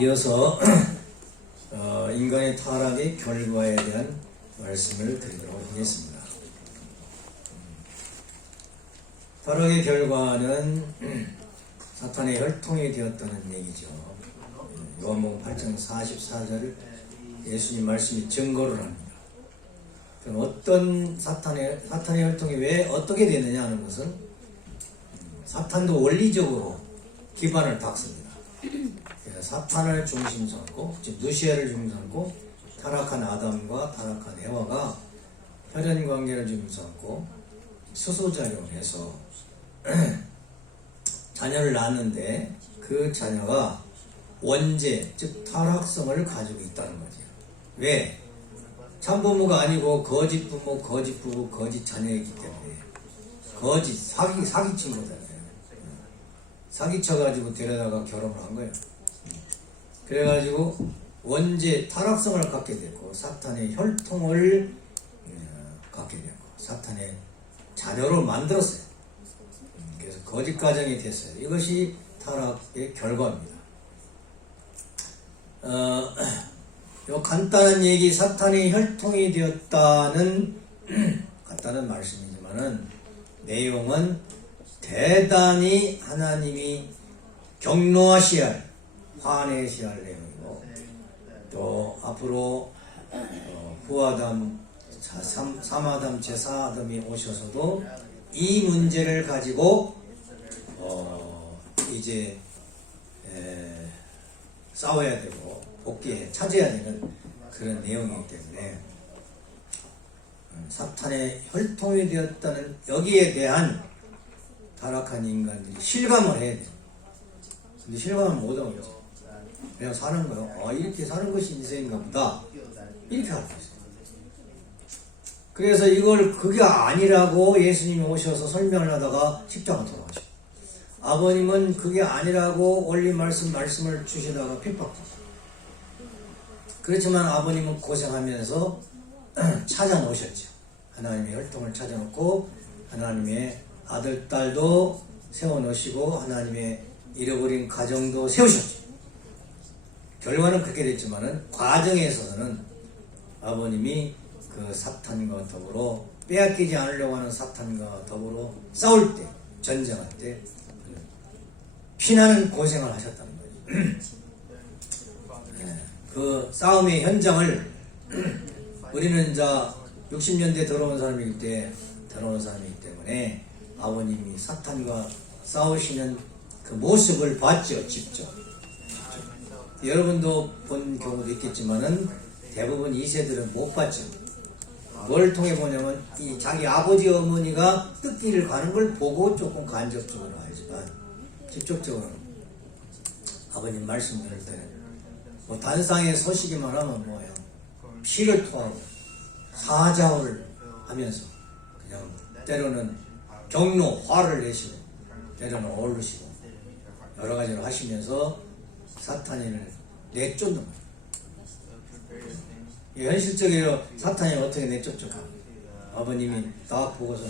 이어서 인간의 타락의 결과에 대한 말씀을 드리도록 하겠습니다. 타락의 결과는 사탄의 혈통이 되었다는 얘기죠. 요한복음 8장 44절을 예수님 말씀이 증거를 합니다. 그럼 어떤 사탄의 혈통이 왜 어떻게 되느냐 하는 것은 사탄도 원리적으로 기반을 닦습니다. 사탄을 중심 삼고, 즉 누시아를 중심 삼고, 타락한 아담과 타락한 에와가 혈연 관계를 중심 삼고 수소작용해서 자녀를 낳았는데 그 자녀가 원죄, 즉 타락성을 가지고 있다는 거죠. 왜? 참부모가 아니고 거짓 부모, 거짓 부부, 거짓 자녀이기 때문에 거짓, 사기친 거잖아요. 사기쳐가지고 데려다가 결혼을 한 거예요. 그래가지고 원죄, 타락성을 갖게 됐고 사탄의 혈통을 갖게 됐고 사탄의 자녀로 만들었어요. 그래서 거짓 가정이 됐어요. 이것이 타락의 결과입니다. 요 간단한 얘기, 사탄의 혈통이 되었다는 간단한 말씀이지만은 내용은 대단히 하나님이 경노하셔야 할, 화내셔야 할 내용이고, 또 앞으로 후아담, 3아담, 제4아담이 오셔서도 이 문제를 가지고 이제 싸워야 되고 찾아야 되는 그런 내용이기 때문에 사탄의 혈통이 되었다는 여기에 대한 타락한 인간들이 실감을 해야 돼요. 근데 실감을 못하고 있죠. 그냥 사는 거요. 이렇게 사는 것이 인생인가 보다. 이렇게 알고 있어요. 그래서 이걸 그게 아니라고 예수님이 오셔서 설명을 하다가 십자가 돌아가시고, 아버님은 그게 아니라고 원리 말씀을 주시다가 핍박하고, 그렇지만 아버님은 고생하면서 찾아놓으셨죠. 하나님의 혈통을 찾아놓고 하나님의 아들, 딸도 세워놓으시고 하나님의 잃어버린 가정도 세우셨죠. 결과는 그렇게 됐지만은 과정에 있어서는 아버님이 그 사탄과 더불어 빼앗기지 않으려고 하는 사탄과 더불어 싸울 때, 전쟁할 때 피나는 고생을 하셨다는 거죠. 그 싸움의 현장을 우리는 이제 60년대 들어온 사람이기 때문에 아버님이 사탄과 싸우시는 그 모습을 봤죠, 직접. 여러분도 본 경우도 있겠지만은 대부분 2세들은 못 봤죠. 뭘 통해 보냐면 이 자기 아버지 어머니가 뜻길을 가는 걸 보고 조금 간접적으로 알지만 직접적으로 아버님 말씀 들을 때는 뭐 단상에 서시기만 하면 뭐예요, 피를 토하고 사자를 하면서 그냥 때로는 경로, 화를 내시고 때로는 어르시고 여러 가지를 하시면서 사탄인을 내쫓는 거예요. 현실적으로 사탄이 어떻게 내쫓죠? 아버님이 딱 보고서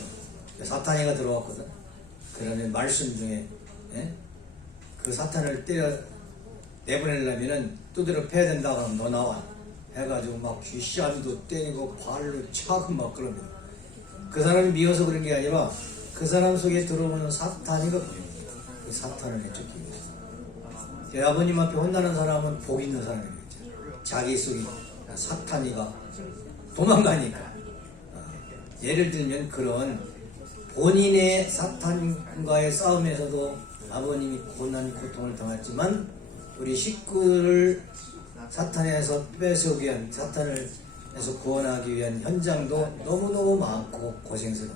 사탄이가 들어왔거든. 그러면 말씀 중에 그 사탄을 내보내려면은 두드려 패야 된다고 하면 너 나와 해가지고 막 귀씨안도 때리고 발로 차고 막 그럽니다. 그 사람이 미워서 그런 게 아니라 그 사람 속에 들어오는 사탄이거든요. 그 사탄을 내쫓기 위해서. 아버님 앞에 혼나는 사람은 복 있는 사람이겠죠. 자기 속에 사탄이가 도망가니까. 예를 들면 그런 본인의 사탄과의 싸움에서도 아버님이 고난 고통을 당했지만 우리 식구를 사탄에서 뺏어오기 위한, 사탄을 에서 구원하기 위한 현장도 너무너무 많고 고생스러워.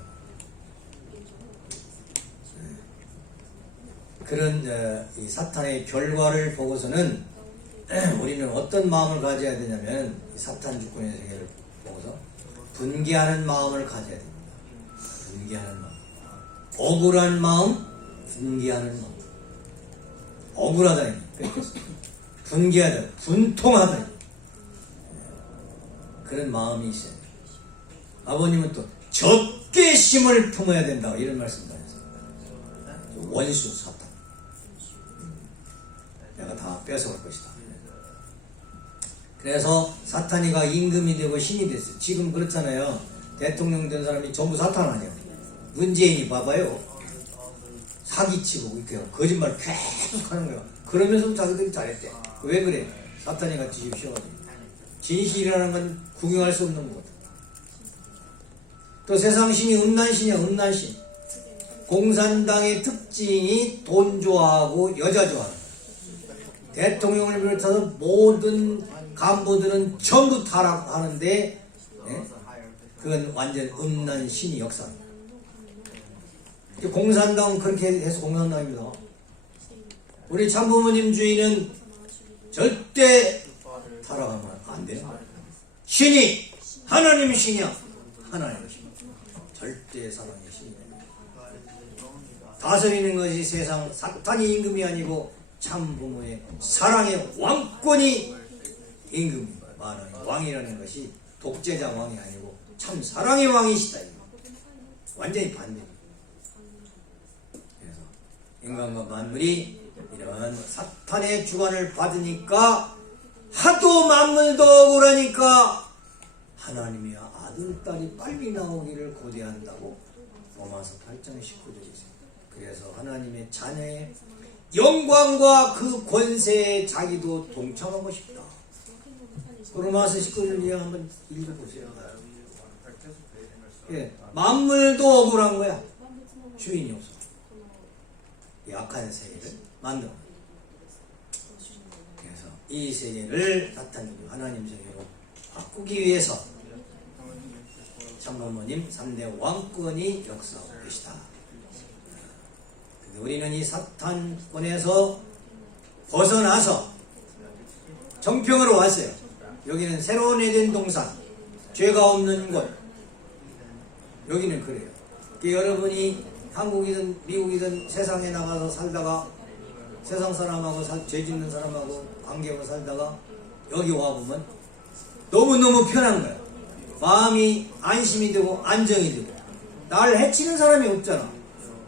그런 이 사탄의 결과를 보고서는 우리는 어떤 마음을 가져야 되냐면 이 사탄 주권의 세계를 보고서 분개하는 마음을 가져야 됩니다. 분개하는 마음, 억울한 마음, 분개하는 마음. 억울하다, 분개하다, 분통하다, 그런 마음이 있어요. 아버님은 또 적개심을 품어야 된다, 이런 말씀도 하셨습니다. 원수 사탄, 내가 다 뺏어갈 것이다. 그래서 사탄이가 임금이 되고 신이 됐어요. 지금 그렇잖아요. 대통령 된 사람이 전부 사탄 아니야. 문재인이 봐봐요. 사기치고 이렇게 거짓말 계속 하는 거야. 그러면서 자기들이 잘했대. 왜 그래? 사탄이가 뒤집혀가지고. 진실이라는 건 구경할 수 없는 거거든. 또 세상 신이 음란신이야. 음란신. 공산당의 특징이 돈 좋아하고 여자 좋아하는 거야. 대통령을 비롯해서 모든 간부들은 전부 타락하는데 그건 완전 음란신이 역사입니다. 공산당은 그렇게 해서 공산당입니다. 우리 참부모님 주인은 절대 타락하면 안 돼요. 신이 하나님 신이야. 하나님 신. 절대 사랑의 신이야. 다스리는 것이 세상 사탄이 임금이 아니고 참부모의 사랑의 왕권이 임금 말하는 왕이라는 것이 독재자 왕이 아니고 참 사랑의 왕이시다. 완전히 반대입니다. 그래서 인간과 만물이 이런 사탄의 주관을 받으니까 하도 만물도 억울하니까 하나님의 아들, 딸이 빨리 나오기를 고대한다고 로마서 8장 19절에 있습니다. 그래서 하나님의 자녀의 영광과 그 권세에 자기도 동참하고 싶다. 로마서 19절 이하 한번 읽어보세요. 예, 만물도 억울한 거야. 주인이 없어. 약한 세계를 만들어. 그래서 이 세계를 사탄이 하나님 세계로 바꾸기 위해서 참부모님 3대 왕권이 역사하고 계시다. 근데 우리는 이 사탄권에서 벗어나서 정평으로 왔어요. 여기는 새로운 에덴 동산, 죄가 없는 곳. 여기는 그래요. 여러분이 한국이든 미국이든 세상에 나가서 살다가 세상 사람하고 죄 짓는 사람하고 관계하고 살다가 여기 와보면 너무너무 편한 거야. 마음이 안심이 되고 안정이 되고 나를 해치는 사람이 없잖아.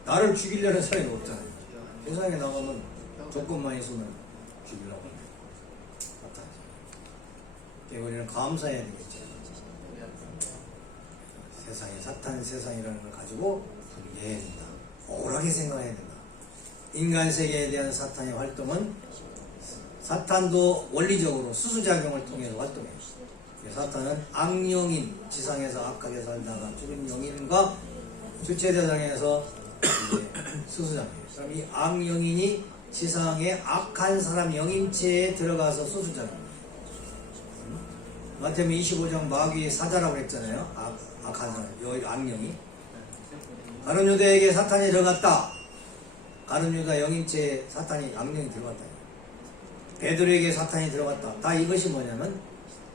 나를 죽이려는 사람이 없잖아. 세상에 나가면 조건만 있으면 죽이려고 합니다. 우리는 감사해야 되겠죠. 세상에 사탄 세상이라는 걸 가지고 분개해야 된다. 억울하게 생각해야 된다. 인간 세계에 대한 사탄의 활동은 사탄도 원리적으로 수수작용을 통해서 활동해요. 사탄은 악령인, 지상에서 악하게 살다가 죽은 영인과 주체대상에서 수수작용. 그럼 이 악령인이 지상의 악한 사람 영인체에 들어가서 수수작용. 마태복음 25장 마귀의 사자라고 했잖아요. 악한 사람, 요 악령이. 가룟 유다에게 사탄이 들어갔다. 가룟 유다 영인체에 사탄이 악령이 들어갔다. 베드로에게 사탄이 들어갔다. 다 이것이 뭐냐면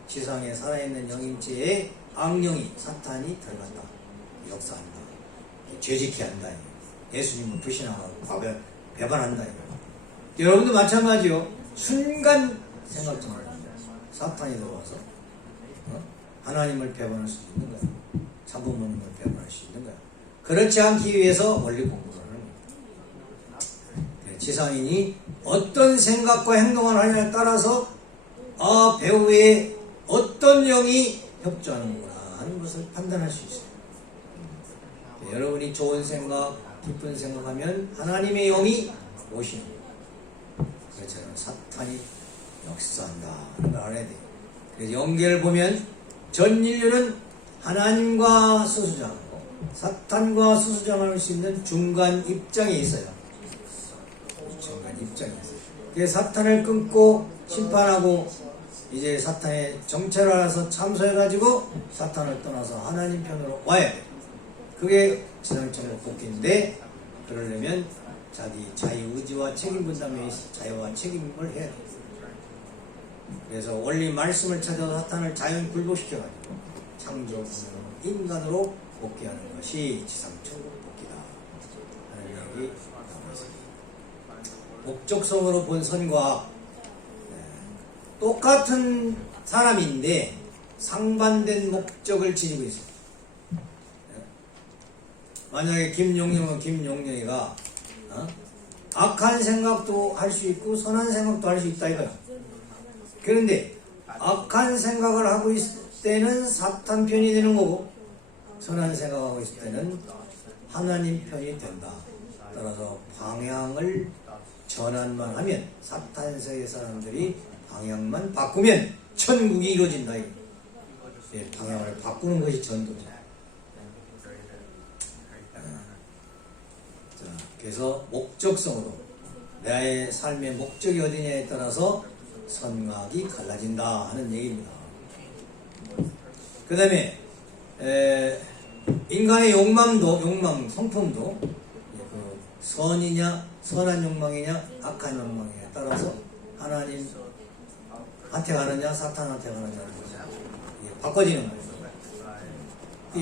지상에 살아있는 영인체에 악령이 사탄이 들어간다. 역사한다. 죄짓게 한다. 예수님을 불신하고 배반한다. 여러분도 마찬가지요. 순간 생각 좀 하라. 사탄이 들어와서 하나님을 배반할 수 있는 거야. 참부모님을 배반할 수 있는 거야. 그렇지 않기 위해서 원리 공부를 하는 거야. 지상인이 어떤 생각과 행동을 하냐에 따라서 배우의 어떤 영이 협조하는구나 하는 것을 판단할 수 있어요. 여러분이 좋은 생각, 기쁜 생각하면 하나님의 영이 오시는 거예요. 그렇잖아요. 사탄이 역사한다 하는 걸 알아야 돼요. 그래서 연계를 보면 전 인류는 하나님과 수수장하고 사탄과 수수장할 수 있는 중간 입장에 있어요. 중간 입장에 있어요. 그래서 사탄을 끊고 심판하고 이제 사탄의 정체를 알아서 참소해가지고 사탄을 떠나서 하나님 편으로 와야 돼요. 그게 지상천국 복귀인데 그러려면 자기 자유의지와 책임 분담의 자유와 책임을 해야 돼요. 그래서 원리 말씀을 찾아서 사탄을 자연 굴복시켜가지고 창조 인간으로 복귀하는 것이 지상천국 복귀다 하는 얘기 나오고 있습니다. 목적성으로 본 선과 똑같은 사람인데 상반된 목적을 지니고 있습니다. 만약에 김용영은 김용영이가 악한 생각도 할 수 있고 선한 생각도 할 수 있다 이거야. 그런데 악한 생각을 하고 있을 때는 사탄 편이 되는 거고 선한 생각하고 있을 때는 하나님 편이 된다. 따라서 방향을 전환만 하면 사탄 세계 사람들이 방향만 바꾸면 천국이 이루어진다. 예, 방향을 바꾸는 것이 전도죠. 자, 그래서 목적성으로 나의 삶의 목적이 어디냐에 따라서 선악이 갈라진다 하는 얘기입니다. 그 다음에 인간의 욕망, 성품도 그 선이냐 선한 욕망이냐 악한 욕망이냐에 따라서 하나님한테 가느냐 사탄한테 가느냐 바꿔지는 거예요.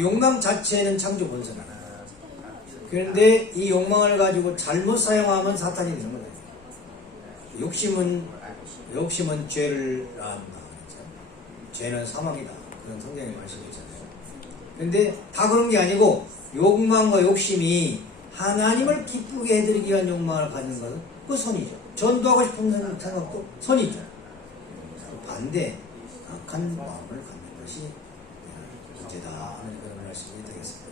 욕망 자체는 창조 본성이에요. 그런데 이 욕망을 가지고 잘못 사용하면 사탄이 되는 거예요. 욕심은 죄를 낳는다. 그렇죠? 죄는 사망이다. 그런 성경의 말씀이 있잖아요. 그런데 다 그런 게 아니고 욕망과 욕심이 하나님을 기쁘게 해드리기 위한 욕망을 갖는 것은 그 선이죠. 전도하고 싶은 생각도 선이죠. 반대 악한 마음을 갖는 것이 문제다 하는 그런 말씀이 되겠습니다.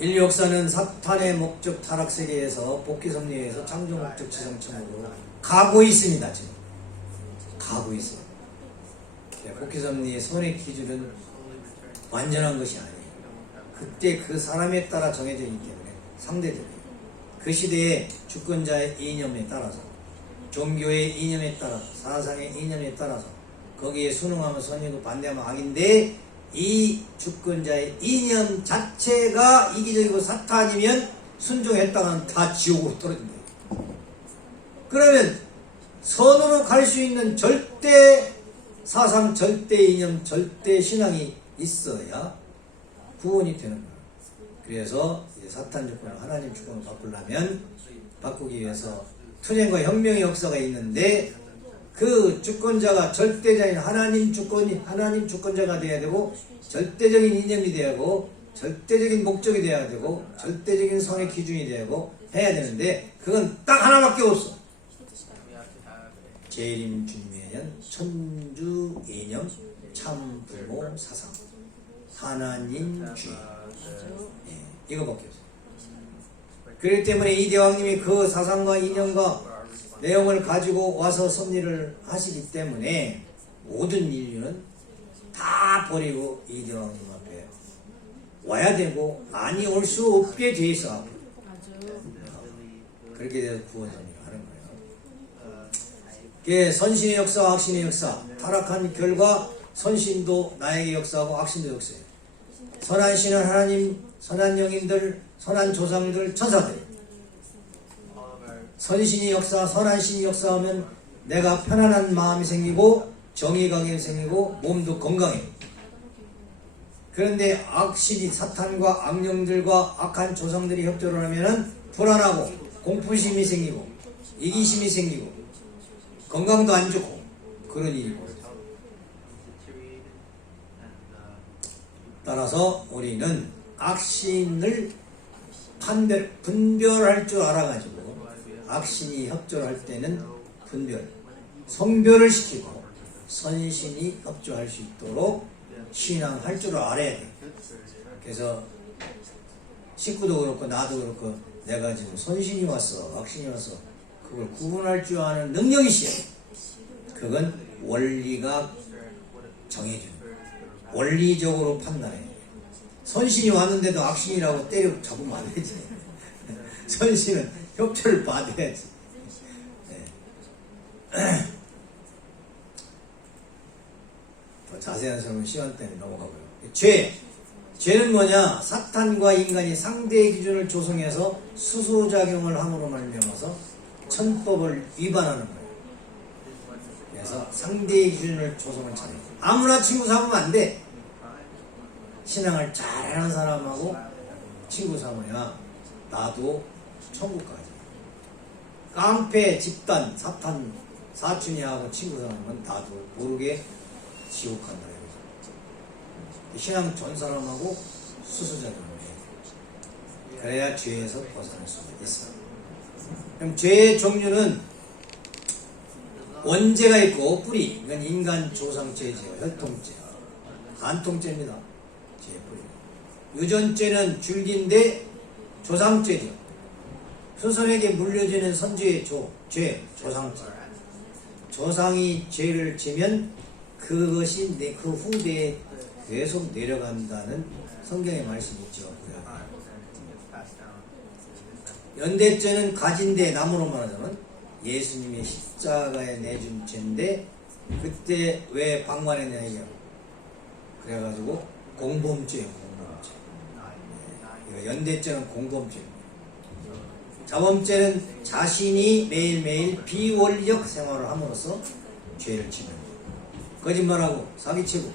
인류 역사는 사탄의 목적 타락세계에서 복귀섭리에서 창조 목적 지성층으로 가고 있습니다. 지금 가고 있어요. 복귀섭리의 선의 기준은 완전한 것이 아니에요. 그때 그 사람에 따라 정해져 있기 때문에 상대적이에요. 그 시대의 주권자의 이념에 따라서 종교의 이념에 따라서 사상의 이념에 따라서 거기에 순응하면 선이고 반대하면 악인데 이 주권자의 이념 자체가 이기적이고 사탄이면 순종했다가는 다 지옥으로 떨어진다. 그러면 선으로 갈 수 있는 절대 사상, 절대 이념, 절대 신앙이 있어야 구원이 되는 거예요. 그래서 사탄 주권을 하나님 주권으로 바꾸기 위해서 투쟁과 혁명의 역사가 있는데 그 주권자가 절대자인 하나님 주권자가 되어야 되고 절대적인 이념이 되어야 되고 절대적인 목적이 되어야 되고 절대적인 선의 기준이 되고 해야 되는데 그건 딱 하나밖에 없어. 재림 준매연 천주 이념 참부모 사상 하나님 주의 이거밖에 없어요. 그렇기 때문에 이 대왕님이 그 사상과 이념과 내용을 가지고 와서 섭리를 하시기 때문에 모든 인류는 다 버리고 이 대왕님 앞에 와야 되고 아니 올 수 없게 돼 있어. 그렇게 돼서 구원섭리를 하는 거예요. 그게 선신의 역사와 악신의 역사, 타락한 결과 선신도 나에게 역사하고 악신도 역사해요. 선한 신은 하나님, 선한 영인들, 선한 조상들, 천사들. 선신이 역사, 선한 신이 역사하면 내가 편안한 마음이 생기고 정의감이 생기고 몸도 건강해. 그런데 악신이 사탄과 악령들과 악한 조상들이 협조를 하면은 불안하고 공포심이 생기고 이기심이 생기고 건강도 안 좋고 그런 일이 벌어져요. 따라서 우리는 악신을 분별할 줄 알아가지고 악신이 협조할 때는 성별을 시키고 선신이 협조할 수 있도록 신앙할 줄 알아야 돼. 그래서 식구도 그렇고 나도 그렇고 내가 지금 선신이 왔어 악신이 왔어 그걸 구분할 줄 아는 능력이 있어요. 그건 원리가 정해준 원리적으로 판단해. 선신이 왔는데도 악신이라고 때려 잡으면 안 되지. 선신은 협조를 받아야지. 네. 더 자세한 설명은 시간 때문에 넘어가고요. 죄는 뭐냐? 사탄과 인간이 상대의 기준을 조성해서 수소작용을 함으로 말미암아서 천법을 위반하는 거예요. 그래서 상대의 기준을 조성을 잘해. 아무나 친구 삼으면 안 돼. 신앙을 잘하는 사람하고 친구 삼아야 나도 천국 가지. 깡패 집단 사탄 사춘이하고 친구 삼으면 나도 모르게 지옥 간다. 신앙 전 사람하고 수수작용을 해. 그래야 죄에서 벗어날 수 있어요. 그럼 죄의 종류는 원죄가 있고 뿌리, 이건 인간 조상죄죠. 혈통죄, 간통죄입니다. 죄의 뿌리. 유전죄는 줄기인데 조상죄죠. 후손에게 물려지는 선조의 죄, 조상죄. 조상이 죄를 지면 그것이 그 후대에 계속 내려간다는 성경의 말씀이 있죠. 연대죄는 가진대, 나무로 말하자면 예수님의 십자가에 내준 죄인데 그때 왜 방관했냐 이게 그래가지고 공범죄예요. 공범죄. 네, 연대죄는 공범죄입니다. 자범죄는 자신이 매일매일 비원리적 생활을 함으로써 죄를 지는 거짓말하고 사기치고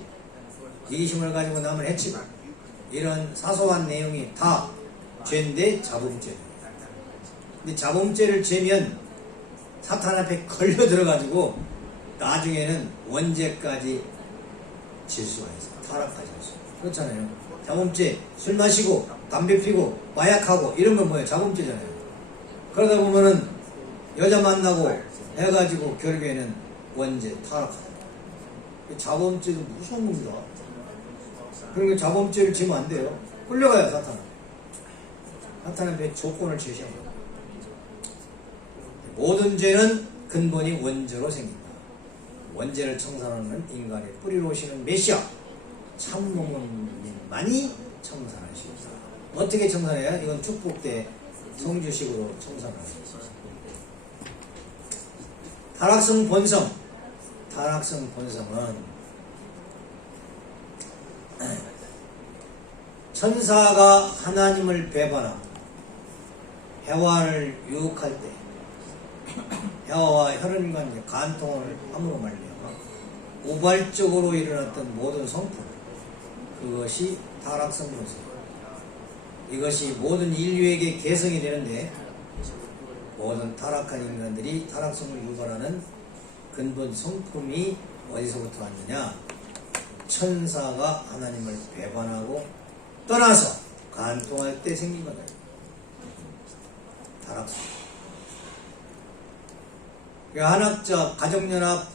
이기심을 가지고 남을 해치고 이런 사소한 내용이 다 죄인데 자범죄예요. 근데 자범죄를 죄면 사탄 앞에 걸려 들어가지고 나중에는 원죄까지 질 수가 있어요. 타락까지 할 수. 그렇잖아요. 자범죄, 술 마시고 담배 피고 마약하고 이런 건 뭐예요? 자범죄잖아요. 그러다 보면은 여자 만나고 해가지고 결국에는 원죄, 타락하고. 자범죄도 무서운 겁니다. 그러니까 자범죄를 지면 안 돼요. 끌려가요, 사탄. 사탄 앞에 조건을 제시합니다. 모든 죄는 근본이 원죄로 생긴다. 원죄를 청산하는 인간의 뿌리로 오시는 메시아 참모모님만이 청산하십니다. 어떻게 청산해요? 이건 축복 때 성주식으로 청산하십니다. 타락성 본성. 타락성 본성은 천사가 하나님을 배반하고 해와를 유혹할 때 해와와 혈연관계 간통을 함으로 말미암아 우발적으로 일어났던 모든 성품, 그것이 타락성 본성. 이것이 모든 인류에게 개성이 되는데 모든 타락한 인간들이 타락성을 유발하는 근본 성품이 어디서부터 왔느냐? 천사가 하나님을 배반하고 떠나서 간통할 때 생긴 거다. 타락성. 한학자 가정연합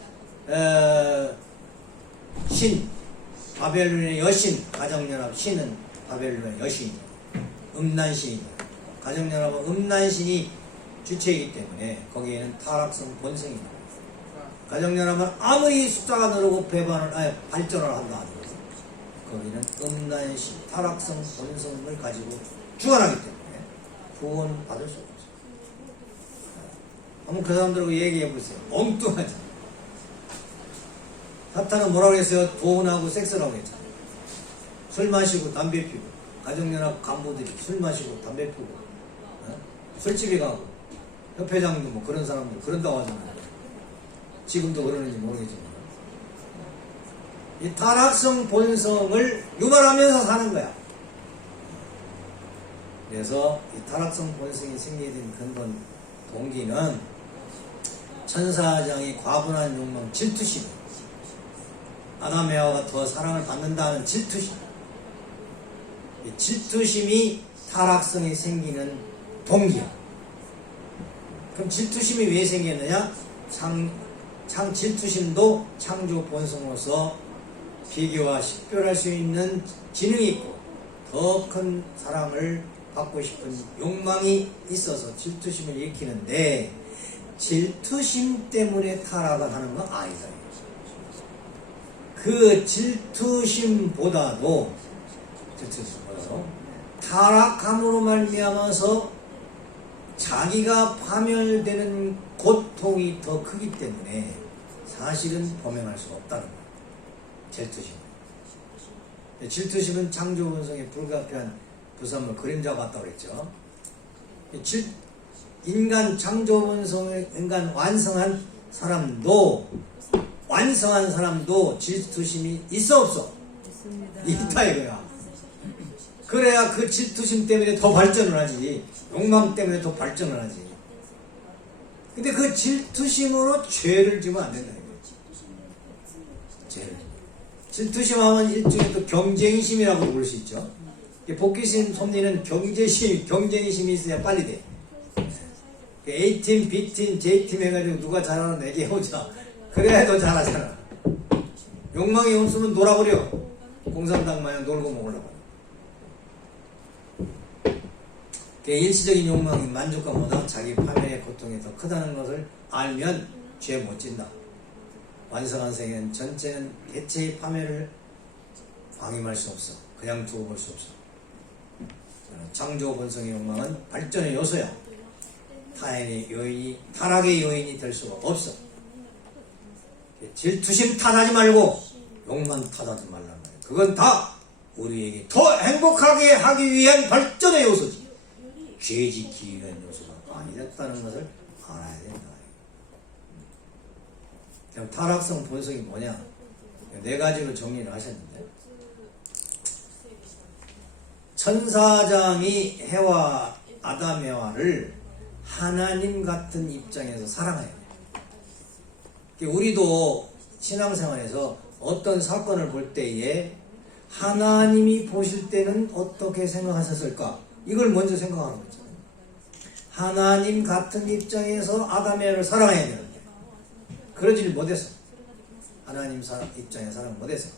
신 바벨론의 여신 가정연합 신은 바벨론의 여신 음란신이다. 가정연합은 음란신이 주체이기 때문에 거기에는 타락성 본성입니다. 가정연합은 아무리 숫자가 늘고 발전을 한다 하더라도 거기는 음란신 타락성 본성을 가지고 주관하기 때문에 구원 받을 수 없어요. 한번 그 사람들하고 얘기해 보세요. 엉뚱하죠. 사탄은 뭐라고 했어요? 돈하고 섹스라고 했잖아요. 술 마시고 담배 피고 가정연합 간부들이 술 마시고 담배 피고 술집에 가고 협회장도 뭐 그런 사람들 그런다고 하잖아요. 지금도 그러는지 모르겠지만 이 타락성 본성을 유발하면서 사는 거야. 그래서 이 타락성 본성이 생기게 된 근본 동기는 천사장의 과분한 욕망, 질투심. 아담 에와가 더 사랑을 받는다는 질투심. 이 질투심이 타락성이 생기는 동기야. 그럼 질투심이 왜 생겼느냐? 질투심도 창조 본성으로서 비교와 식별할 수 있는 지능이 있고 더 큰 사랑을 받고 싶은 욕망이 있어서 질투심을 일으키는데 질투심 때문에 타락을 하는 건 아니다. 그 질투심보다도 타락함으로 말미암아서 자기가 파멸되는 고통이 더 크기 때문에 사실은 범행할 수가 없다는 거예요. 질투심. 질투심은 창조 본성에 불가피한 부산물 그림자 같다고 그랬죠. 인간 창조 본성을 인간 완성한 사람도 질투심이 있어 없어? 있다 이거야. 그래야 그 질투심 때문에 더 발전을 하지. 욕망 때문에 더 발전을 하지. 근데 그 질투심으로 죄를 지면 안 된다 이거야. 죄를. 질투심 하면 일종의 또 경쟁심이라고 부를 수 있죠. 복귀심 섭리는 경쟁심이 있어야 빨리 돼. A팀, B팀, J팀 해가지고 누가 잘하는 얘기해보자. 그래야 더 잘하잖아. 욕망이 없으면 놀아버려. 공산당 마냥 놀고 먹으려고. 일시적인 욕망이 만족감보다 자기 파멸의 고통이 더 크다는 것을 알면 죄 못 진다. 완성한 세계는 전체는 개체의 파멸을 방임할 수 없어. 그냥 두고 볼 수 없어. 창조 본성의 욕망은 발전의 요소야. 타락의 요인이 될 수가 없어. 질투심 탓하지 말고 욕만 탓하지 말란 말이야. 그건 다 우리에게 더 행복하게 하기 위한 발전의 요소지. 죄 짓기 위한 요소가 아니었다는 것을 알아야 된다. 그럼 타락성 본성이 뭐냐? 네 가지로 정리를 하셨는데, 천사장이 해와 아담 해와를 하나님 같은 입장에서 사랑해야 돼. 우리도 신앙생활에서 어떤 사건을 볼 때에 하나님이 보실 때는 어떻게 생각하셨을까? 이걸 먼저 생각하는 거죠. 하나님 같은 입장에서 아담 해와를 사랑해야 되는데 그러질 못해서, 하나님 입장에 사랑 못해서,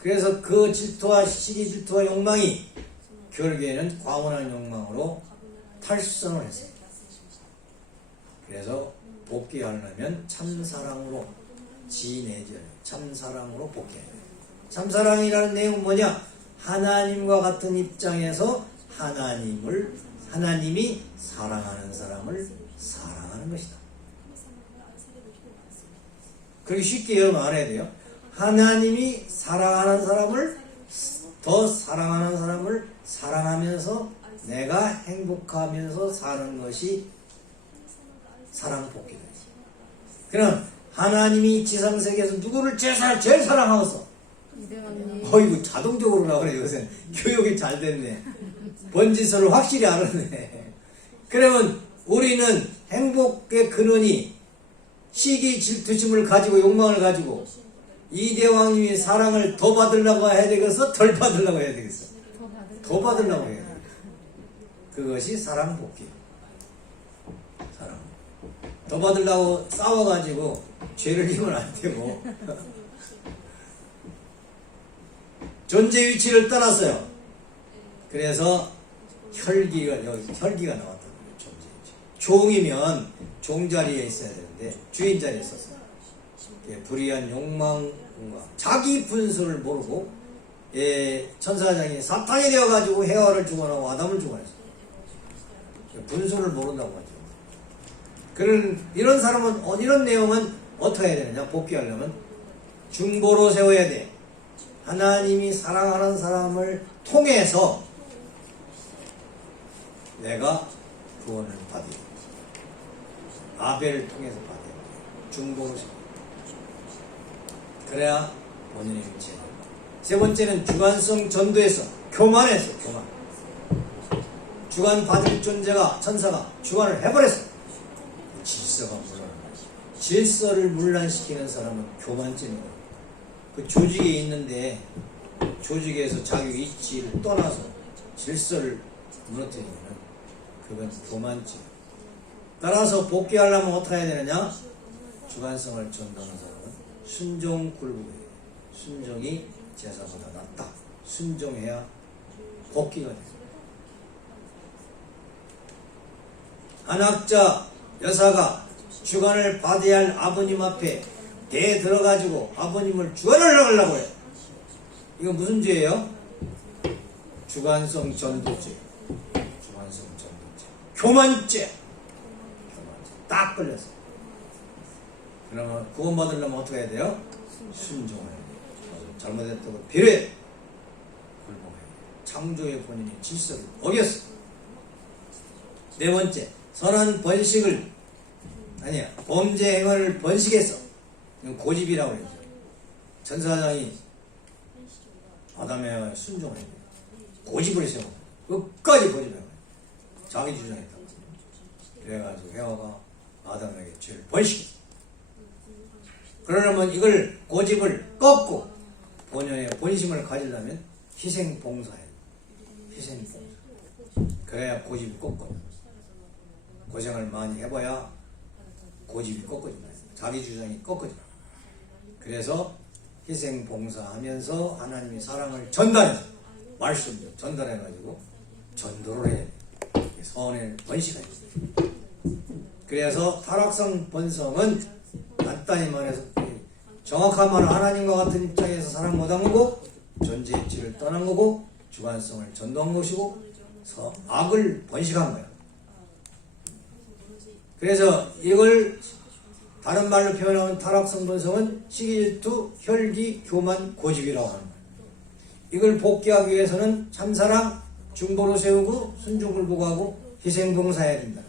그래서 그 질투와 시기 질투와 욕망이 결국에는 광원한 욕망으로 탈선을 했어요. 그래서 복귀하려면 참사랑으로 지내줘야 해요. 참사랑으로 복귀해야 돼요. 참사랑이라는 내용은 뭐냐? 하나님과 같은 입장에서 하나님이 사랑하는 사람을 사랑하는 것이다. 그렇게 쉽게 여러분 알아야 돼요. 하나님이 사랑하는 사람을 더 사랑하는 사람을 사랑하면서 내가 행복하면서 사는 것이 사랑복귀다. 그럼 하나님이 지상세계에서 누구를 제일 사랑하겠어? 어이구 자동적으로 나오네. 요새 교육이 잘 됐네. 번지서를 확실히 알았네. 그러면 우리는 행복의 근원이 시기 질투심을 가지고 욕망을 가지고 이대왕님이 사랑을 더 받으려고 해야 되겠어? 덜 받으려고 해야 되겠어? 더 받으려고 해야 되겠어. 그것이 사랑복귀. 사랑. 더 받으려고 싸워가지고 죄를 지면 안 되고 존재 위치를 떠났어요. 그래서 혈기가 나왔다는 거예요. 존재 위치. 종이면 종자리에 있어야 되는데 주인 자리에 있었어요. 불의한 욕망과 자기 분수를 모르고 천사장이 사탄이 되어가지고 해와를 죽어나고 아담을 죽어냈어요. 분수를 모른다고 하죠. 이런 사람은, 이런 내용은 어떻게 해야 되느냐? 복귀하려면 중보로 세워야 돼. 하나님이 사랑하는 사람을 통해서 내가 구원을 받아야 돼. 아벨을 통해서 받아야 돼. 중보로 세워야 돼. 그래야 본인의 위치에. 세 번째는 주관성 전도에서 교만해서 교만. 주관 받을 존재가 천사가 주관을 해버렸어. 질서가 물러나는 거지. 질서를 문란시키는 사람은 교만증이다. 그 조직에 있는데 조직에서 자기 위치를 떠나서 질서를 무너뜨리면 그건 교만증. 따라서 복귀하려면 어떻게 해야 되느냐? 주관성을 전도하는 사람은 순종 굴복해요. 순종이 제사보다 낫다. 순종해야 복귀가 돼요. 안학자 여사가 주관을 받아야 할 아버님 앞에 대 들어가지고 아버님을 주관을 하려고 해요. 이거 무슨 죄예요? 주관성 전도죄. 주관성 전도죄. 교만죄. 딱 걸렸어. 그러면 구원받으려면 어떻게 해야 돼요? 순종해야 돼요. 잘못했다고 비례해. 굴복해야 돼요. 창조의 본인의 질서를 어겼어. 네 번째, 선한 번식을, 아니야, 범죄 행위를 번식했어. 이건 고집이라고 그러죠. 천사장이 아담의 순종해야 돼요. 고집을 세워. 끝까지 고집해야 돼요. 자기 주장했다고. 그래가지고 해와가 아담에게 죄를 번식했어. 그러려면 이걸 고집을 꺾고 본연의 본심을 가지려면 희생봉사해. 희생봉사. 그래야 고집이 꺾거든. 고생을 많이 해봐야 고집이 꺾어진다. 자기 주장이 꺾어져. 그래서 희생 봉사하면서 하나님의 사랑을 전달해서 말씀도 전달해가지고 전도를 해야 돼. 선의 번식해야 돼. 그래서 타락성 번성은 간단히 말해서 정확한 말은 하나님과 같은 입장에서 사랑 못한 거고 존재 입지를 떠난 거고 주관성을 전도한 것이고 악을 번식한 거야. 그래서 이걸 다른 말로 표현하면 타락성 번성은 시기질투, 혈기, 교만, 고집이라고 하는 거야. 이걸 복귀하기 위해서는 참사랑 중보로 세우고 순종불복하고 희생봉사해야 된다.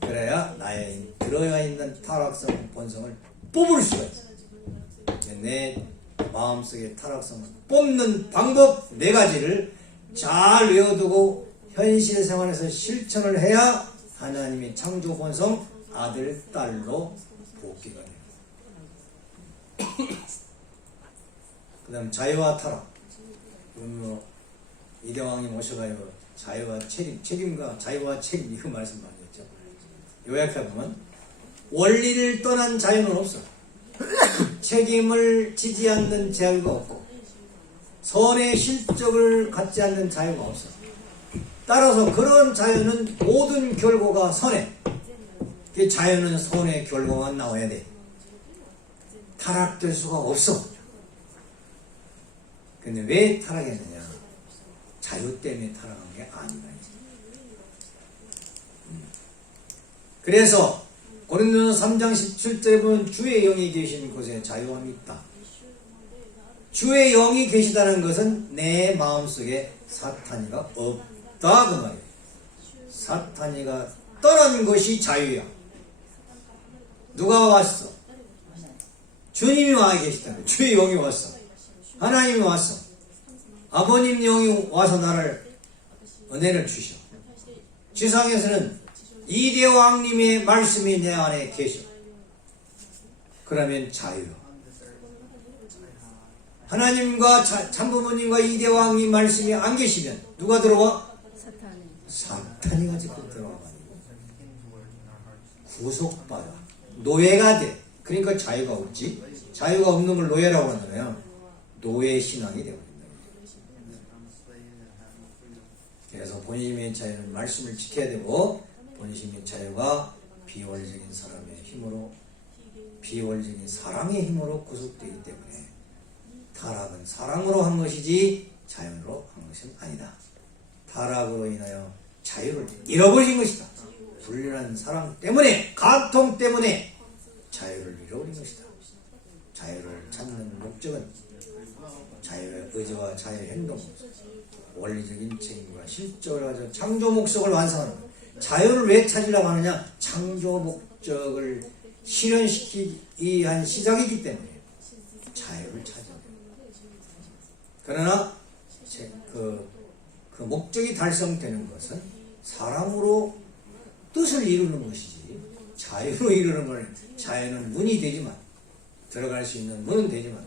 그래야 나의 들어야 있는 타락성 본성을 뽑을 수가 있어. 내 마음속의 타락성을 뽑는 방법 4가지를 잘 외워두고 현실 생활에서 실천을 해야 하나님의 창조 본성 아들, 딸로 복귀가 돼요. 그 다음 자유와 타락. 이대왕님 오셔가지고 자유와 책임과 자유와 책임 이거 말씀 많이 했죠. 요약해보면 원리를 떠난 자유는 없어. 책임을 지지 않는 자유가 없고 선의 실적을 갖지 않는 자유가 없어. 따라서 그런 자유는 모든 결과가 선해. 그 자유는 선의 결과만 나와야 돼. 타락될 수가 없어. 근데 왜 타락했느냐? 자유 때문에 타락한 게 아니다. 그래서 고린도서 3장 17절에 보면 주의 영이 계신 곳에 자유함이 있다. 주의 영이 계시다는 것은 내 마음속에 사탄이가 없다 그 말이에요. 사탄이가 떠난 것이 자유야. 누가 왔어? 주님이 와 계시다. 주의 영이 왔어. 하나님이 왔어. 아버님 영이 와서 나를 은혜를 주셔. 지상에서는 이대왕님의 말씀이 내 안에 계셔. 그러면 자유. 하나님과 참부모님과 이대왕님 말씀이 안 계시면 누가 들어와? 사탄이 가지고 들어와가지고 구속받아. 노예가 돼. 그러니까 자유가 없지. 자유가 없는 걸 노예라고 하잖아요. 노예 신앙이 되거든요. 그래서 본심의 자유는 말씀을 지켜야 되고 본심의 자유가 비원리적인 사람의 힘으로 비원리적인 사랑의 힘으로 구속되기 때문에 타락은 사랑으로 한 것이지 자유로 한 것은 아니다. 타락으로 인하여 자유를 잃어버린 것이다. 불륜한 사랑 때문에 감통 때문에 자유를 잃어버린 것이다. 자유를 찾는 목적은 자유의 의지와 자유의 행동, 원리적인 책임과 실적을 가지고 창조 목적을 완성하는 것. 자유를 왜 찾으려고 하느냐? 창조 목적을 실현시키기 위한 시작이기 때문에 자유를 찾아야 돼요. 그러나 그 목적이 달성되는 것은 사랑으로 뜻을 이루는 것이지 자유로 이루는 걸 자유는 문이 되지만 들어갈 수 있는 문은 되지만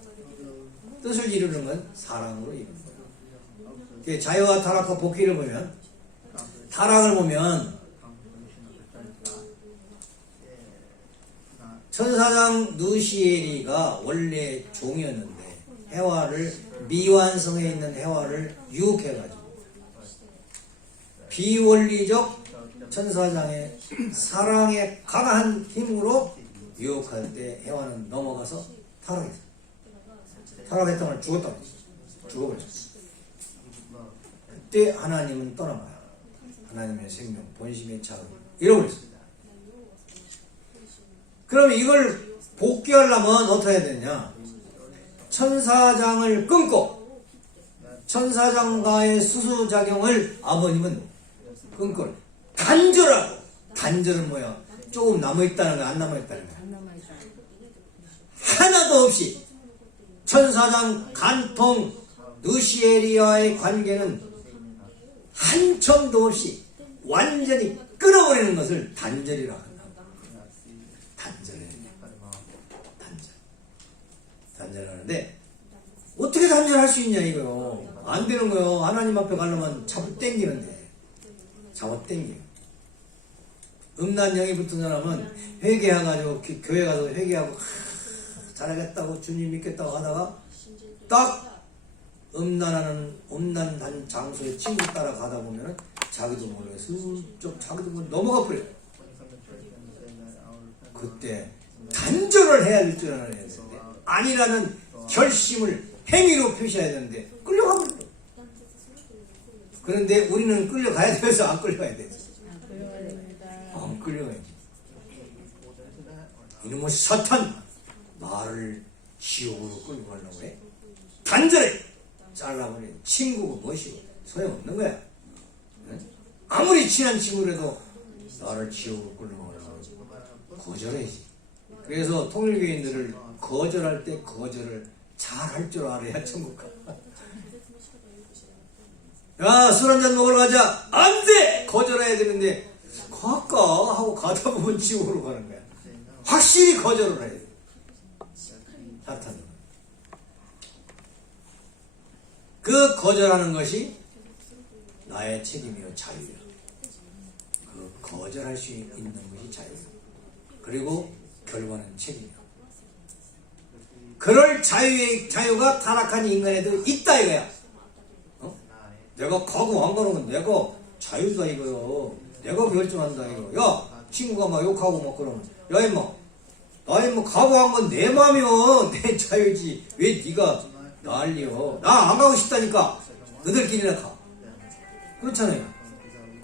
뜻을 이루는 건 사랑으로 이루는 거예요. 자유와 타락과 복귀를 보면 타락을 보면 천사장 누시엘이가 원래 종이었는데 해와를 미완성에 있는 해와를 유혹해가지고 비원리적 천사장의 사랑의 강한 힘으로 유혹할 때 해와는 넘어가서 타락했어. 타락했던 걸 죽었다고 했어. 죽어버렸어. 그때 하나님은 떠난 거야. 하나님의 생명, 본심의 자유 잃어버렸습니다. 그럼 이걸 복귀하려면 어떻게 해야 되냐? 천사장을 끊고 천사장과의 수수작용을 아버님은 끊고 단절하고, 단절은 뭐야? 조금 남아있다는 거야, 안 남아있다는 거야? 하나도 없이 천사장 간통 느시에리와의 관계는 한 첨도 없이 완전히 끊어버리는 것을 단절이라고 한다. 단절하는데 어떻게 단절할 수 있냐 이거요. 안 되는 거요. 예 하나님 앞에 가려면 잡아 당기는데 잡아 당겨. 음란 영이 붙은 사람은 회개해가지고 교회 가서 회개하고 잘하겠다고 주님 믿겠다고 하다가 딱 음란한 장소에 친구 따라 가다 보면 자기도 몰래 슬쩍 자기도 몰래 넘어가 버려요. 그때 단절을 해야 될 줄 알아야 되는데 아니라는 결심을 행위로 표시해야 되는데 끌려가면 돼. 그런데 우리는 끌려가야 돼서 안 끌려가야 돼. 안 끌려가야지. 이놈의 사탄 나를 지옥으로 끌고 가려고 해. 단절해. 잘라버려. 친구고 무엇이고 소용없는 거야. 응? 아무리 친한 친구라도 나를 지옥으로 끌고 가려고 거절해야지. 그래서 통일교인들을 거절할 때 거절을 잘 할 줄 알아야 천국 가. 야, 술 한잔 먹으러 가자. 안 돼! 거절해야 되는데 갈까? 하고 가다 보면 지옥으로 가는 거야. 확실히 거절을 해야 돼. 사탄은. 그 거절하는 것이 나의 책임이요 자유야. 그 거절할 수 있는 것이 자유야. 그리고 결과는 책임이야. 그럴 자유가 타락한 인간에도 있다 이거야. 어? 내가 가고 안 가는 건 내가 자유다 이거요. 내가 결정한다 이거. 야, 친구가 막 욕하고 막 그러면 야 임마, 나 임마 가고 한 건 내 맘이요. 내 자유지. 왜 네가 난리요. 나 안 가고 싶다니까 너들끼리나 가. 그렇잖아요.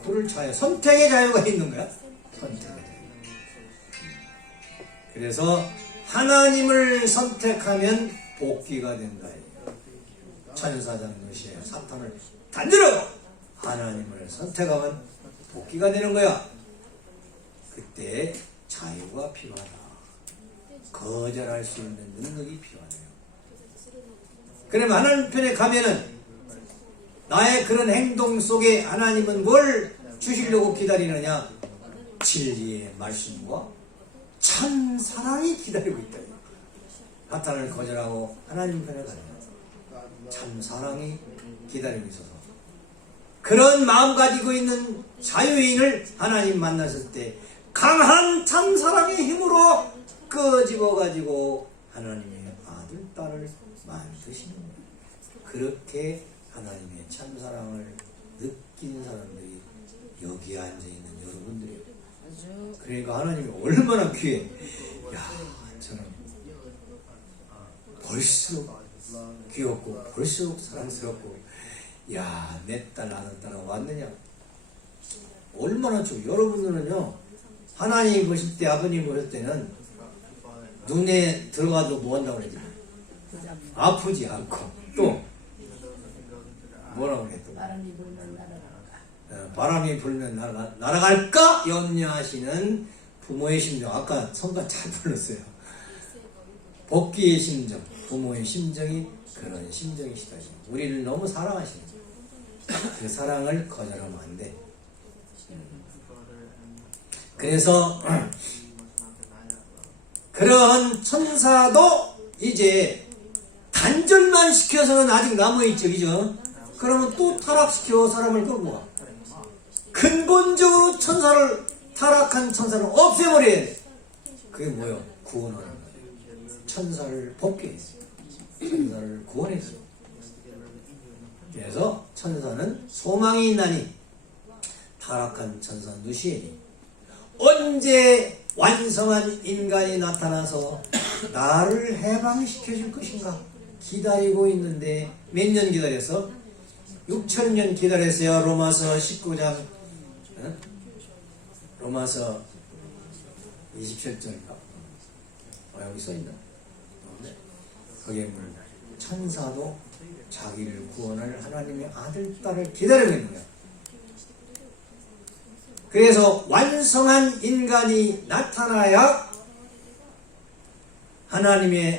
그럴 자유, 선택의 자유가 있는 거야. 선택의 자유. 그래서 하나님을 선택하면 복귀가 된다. 천사장 것이에요. 사탄을 단절하고 하나님을 선택하면 복귀가 되는 거야. 그때 자유가 필요하다. 거절할 수 있는 능력이 필요하네요. 그럼 하나님 편에 가면은 나의 그런 행동 속에 하나님은 뭘 주시려고 기다리느냐? 진리의 말씀과 참 사랑이 기다리고 있다. 사탄을 거절하고 하나님 편에 가면 참 사랑이 기다리고 있어서 그런 마음 가지고 있는 자유인을 하나님 만났을 때 강한 참 사랑의 힘으로 끄집어 가지고 하나님의 아들 딸을 만드시는 거예요. 그렇게 하나님의 참 사랑을 느낀 사람들이 여기 앉아 있는 여러분들이에요. 그러니까 하나님이 얼마나 귀해. 야, 저는 볼수록 귀엽고 볼수록 사랑스럽고, 야, 내 딸 아들 딸아 왔느냐. 얼마나 좋아. 여러분들은요, 하나님 보실 때, 아버님 보실 때는 눈에 들어가도 뭐 한다고 그러지? 아프지 않고. 또 뭐라고 그래? 또 바람이 불면 날아갈까? 바람이 불면 날아갈까 염려하시는 부모의 심정. 아까 성가 잘 불렀어요. 복귀의 심정, 부모의 심정이 그런 심정이시다. 우리를 너무 사랑하시는 그 사랑을 거절하면 안 돼. 그래서 그런 천사도 이제 단절만 시켜서는 아직 남아있죠, 그죠? 그러면 또 타락시켜 사람을 끌고 가. 근본적으로 타락한 천사를 없애버려야 돼. 그게 뭐예요? 구원하는 거예요. 천사를 복귀했어. 천사를 구원했어. 그래서 천사는 소망이 있나니 타락한 천사 누시에니 언제 완성한 인간이 나타나서 나를 해방시켜 줄 것인가 기다리고 있는데, 몇 년 기다렸어? 6,000년 기다렸어요. 로마서 19장 로마서 27절인가? 여기 써있나? 네. 거기에 천사도 자기를 구원할 하나님의 아들, 딸을 기다리고 있는 거야. 그래서 완성한 인간이 나타나야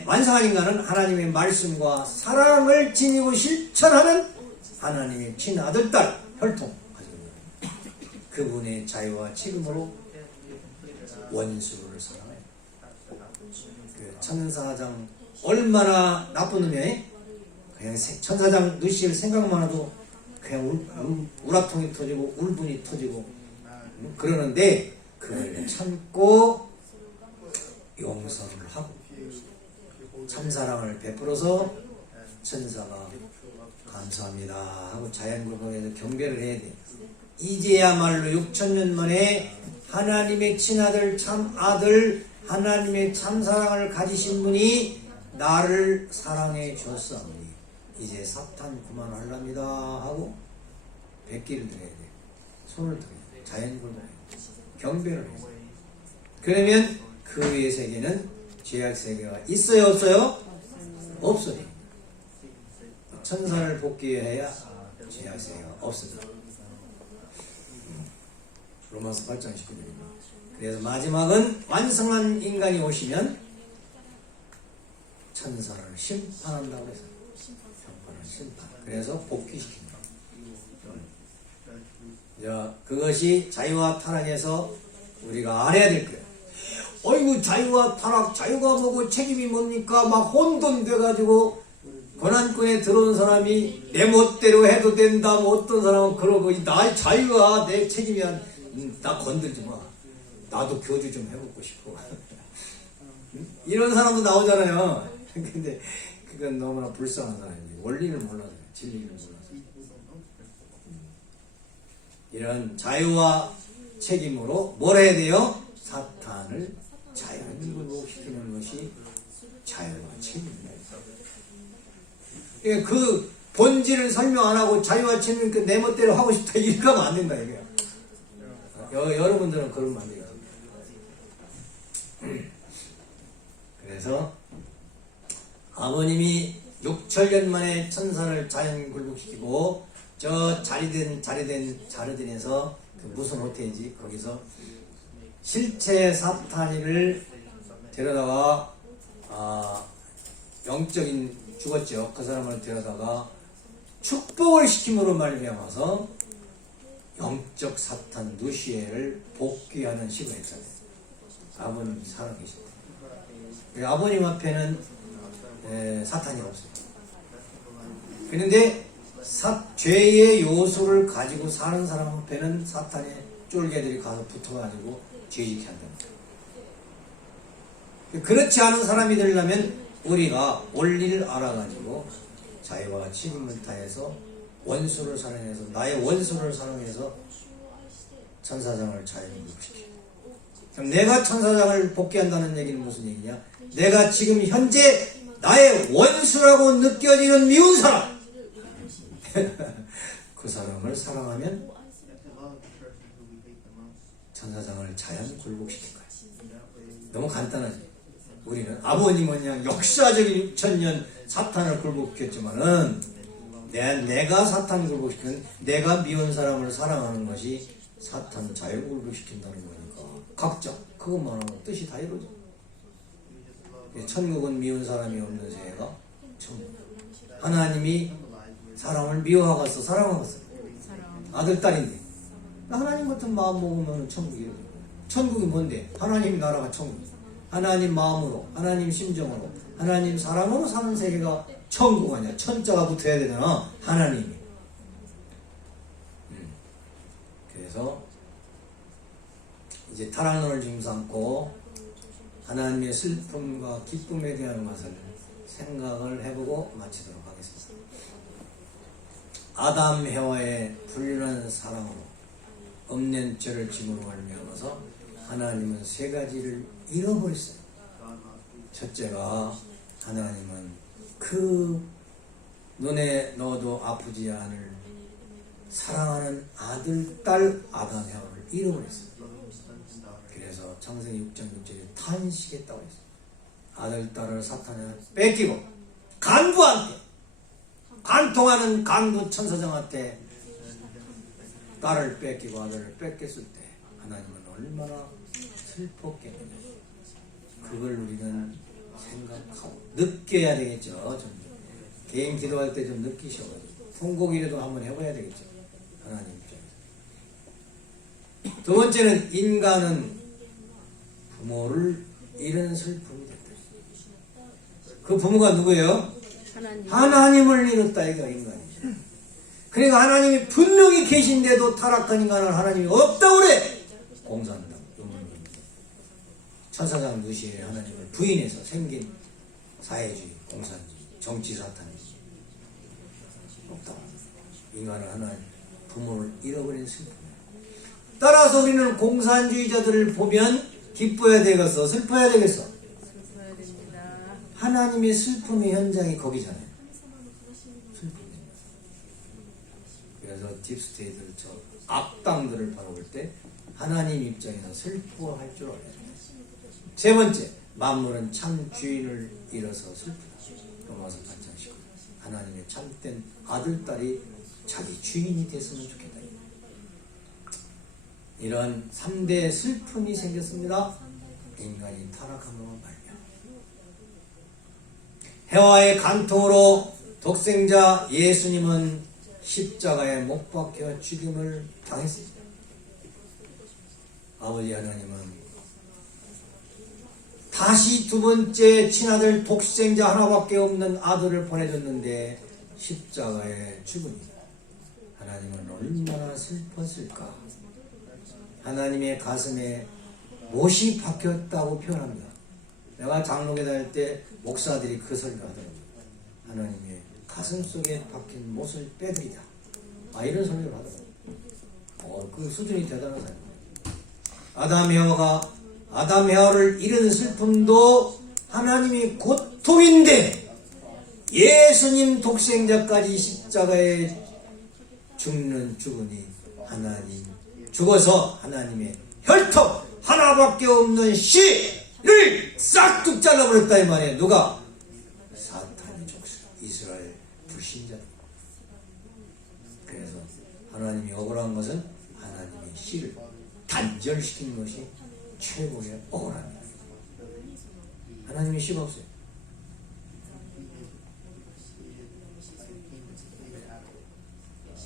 완성한 인간은 하나님의 말씀과 사랑을 지니고 실천하는 하나님의 친아들, 딸, 혈통 가지고 있는 그분의 자유와 책임으로 원수를 사랑해요. 그 천사장 얼마나 나쁜 놈이에요? 그냥 천사장 누시를 생각만 해도 그냥 우라통이 터지고 울분이 터지고 그러는데, 그를 참고 용서를 하고 참사랑을 베풀어서 천사가 감사합니다 하고 자연굴복에서 경배를 해야 돼. 이제야말로 6천년 만에 하나님의 친아들 참아들 하나님의 참사랑을 가지신 분이 나를 사랑해 줬사오니 이제 사탄 그만하랍니다 하고 백기를 드려야 돼. 손을 들어야 돼. 자연굴복에 경배를 해야 돼. 그러면 그 위의 세계는 죄악 세계가 있어요 없어요? 없어요. 천사를 복귀해야 죄악 세계가 없습니다. 로마서 8장 19절입니다. 그래서 마지막은 완성한 인간이 오시면 천사를 심판한다고 해서 심판. 그래서 복귀시킨다. 자, 그것이 자유와 타락에서 우리가 알아야 될 거예요. 어이구 자유와 타락, 자유가 뭐고 책임이 뭡니까? 막 혼돈돼가지고 권한권에 들어온 사람이 내 멋대로 해도 된다. 뭐 어떤 사람은 그러고 나의 자유야 내 책임이야. 나 건들지 마. 나도 교주 좀 해보고 싶어. 이런 사람도 나오잖아요. 근데 그건 너무나 불쌍한 사람이지. 원리를 몰라서 진리를 몰라서. 이런 자유와 책임으로 뭘 해야 돼요? 사탄을 자연굴복시키는 것이 자유와 책임입니다. 그 본질을 설명 안 하고 자유와 책임 내 멋대로 하고 싶다 이렇게 하면 안 된다 이거야. 여러분들은 그러면 안 돼요. 그래서 아버님이 6천년 만에 천사를 자연굴복시키고 저 자르딘에서 그 무슨 호텔인지 거기서 실체 사탄이를 데려다가 영적인 죽었죠. 그 사람을 데려다가 축복을 시킴으로 말미암아서 영적 사탄 누시엘을 복귀하는 식을 했잖아요. 아버님 살아계십니다. 아버님 앞에는 사탄이 없어요. 그런데 죄의 요소를 가지고 사는 사람 앞에는 사탄의 쫄개들이 가서 붙어가지고 죄짓게 한답니다. 그렇지 않은 사람이 되려면 우리가 원리를 알아가지고 자유와 책임을 다해서 원수를 사랑해서 나의 원수를 사랑해서 천사장을 자연굴복시키고, 그럼 내가 천사장을 복귀한다는 얘기는 무슨 얘기냐? 내가 지금 현재 나의 원수라고 느껴지는 미운 사람 그 사람을 사랑하면 천사장을 자연굴복시킨 거야. 너무 간단하지. 우리는 아버님은 그냥 역사적인 6천년 사탄을 굴복시켰지만은 내가 사탄 굴복시키는 내가 미운 사람을 사랑하는 것이 사탄 자연굴복시킨다는 거니까 각자 그것만 하면 뜻이 다 이루어져. 천국은 미운 사람이 없는 세계가 천국. 하나님이 사람을 미워하겠어 사랑하겠어? 아들 딸인데 하나님 같은 마음 먹으면 천국이 이루어져. 천국이 뭔데? 하나님 나라가 천국. 하나님 마음으로 하나님 심정으로 하나님 사랑으로 사는 세계가 천국 아니야. 천자가 붙어야 되잖아. 하나님이. 그래서 이제 타락론을 지금 삼고 하나님의 슬픔과 기쁨에 대한 것을 생각을 해보고 마치도록 하겠습니다. 아담 해와의 불륜한 사랑으로 없는 죄를 짐으로 말미암아서 하나님은 세 가지를 잃어버렸어요. 첫째가 하나님은 그 눈에 넣어도 아프지 않을 사랑하는 아들, 딸 아담 해와를 잃어버렸어요. 그래서 창세기 6장 6절에 탄식했다고 했어요. 아들, 딸을 사탄에 뺏기고 간부한테 간통하는 간부 천사장한테 딸을 뺏기고 아들을 뺏겼을 때 하나님은 얼마나 슬펐겠느냐. 그걸 우리는 생각하고 느껴야 되겠죠. 좀 개인 기도할 때 좀 느끼셔가지고 통곡이라도 한번 해봐야 되겠죠. 하나님 입장에서. 두 번째는 인간은 부모를 잃은 슬픔이 됐다. 그 부모가 누구예요? 하나님을 잃었다 이거 인간이죠. 그러니까 하나님이 분명히 계신데도 타락한 인간을 하나님이 없다고 그래. 공산당 천사장 누시에 하나님을 부인해서 생긴 사회주의, 공산주의, 정치 사탄주의 없다. 인간은 하나님 부모를 잃어버린 슬픔이에요. 따라서 우리는 공산주의자들을 보면 기뻐야 되겠어? 슬퍼야 되겠어? 슬퍼야 됩니다. 하나님의 슬픔의 현장이 거기잖아요. 슬픔입니다. 그래서 딥스테이트를 저 악당들을 바라볼 때 하나님 입장에서 슬퍼할 줄 알아야 돼요. 세 번째, 만물은 참 주인을 잃어서 슬프다. 로마서 8장 19. 하나님의 참된 아들, 딸이 자기 주인이 됐으면 좋겠다. 이런 3대 슬픔이 생겼습니다. 인간이 타락함으로 말미암아. 해와의 간통으로 독생자 예수님은 십자가에 못 박혀 죽임을 당했습니다. 아버지 하나님은 다시 두 번째 친아들 독생자 하나밖에 없는 아들을 보내줬는데 십자가에 죽으니 하나님은 얼마나 슬펐을까. 하나님의 가슴에 못이 박혔다고 표현합니다. 내가 장로교 다닐 때 목사들이 그 소리를 하더라고요. 하나님의 가슴 속에 박힌 못을 빼드리다. 이런 소리를 하더라고요. 그 수준이 대단한 사람이에요. 아담 헤아를 잃은 슬픔도 하나님의 고통인데 예수님 독생자까지 십자가에 죽으니 하나님 죽어서 하나님의 혈통 하나밖에 없는 씨를 싹둑 잘라버렸다 이 말이에요. 누가? 사탄의 족속 이스라엘 불신자들. 그래서 하나님이 억울한 것은 하나님의 씨를 단절시키는 것이 최고의 억울합니다. 하나님의 씨가 없어요.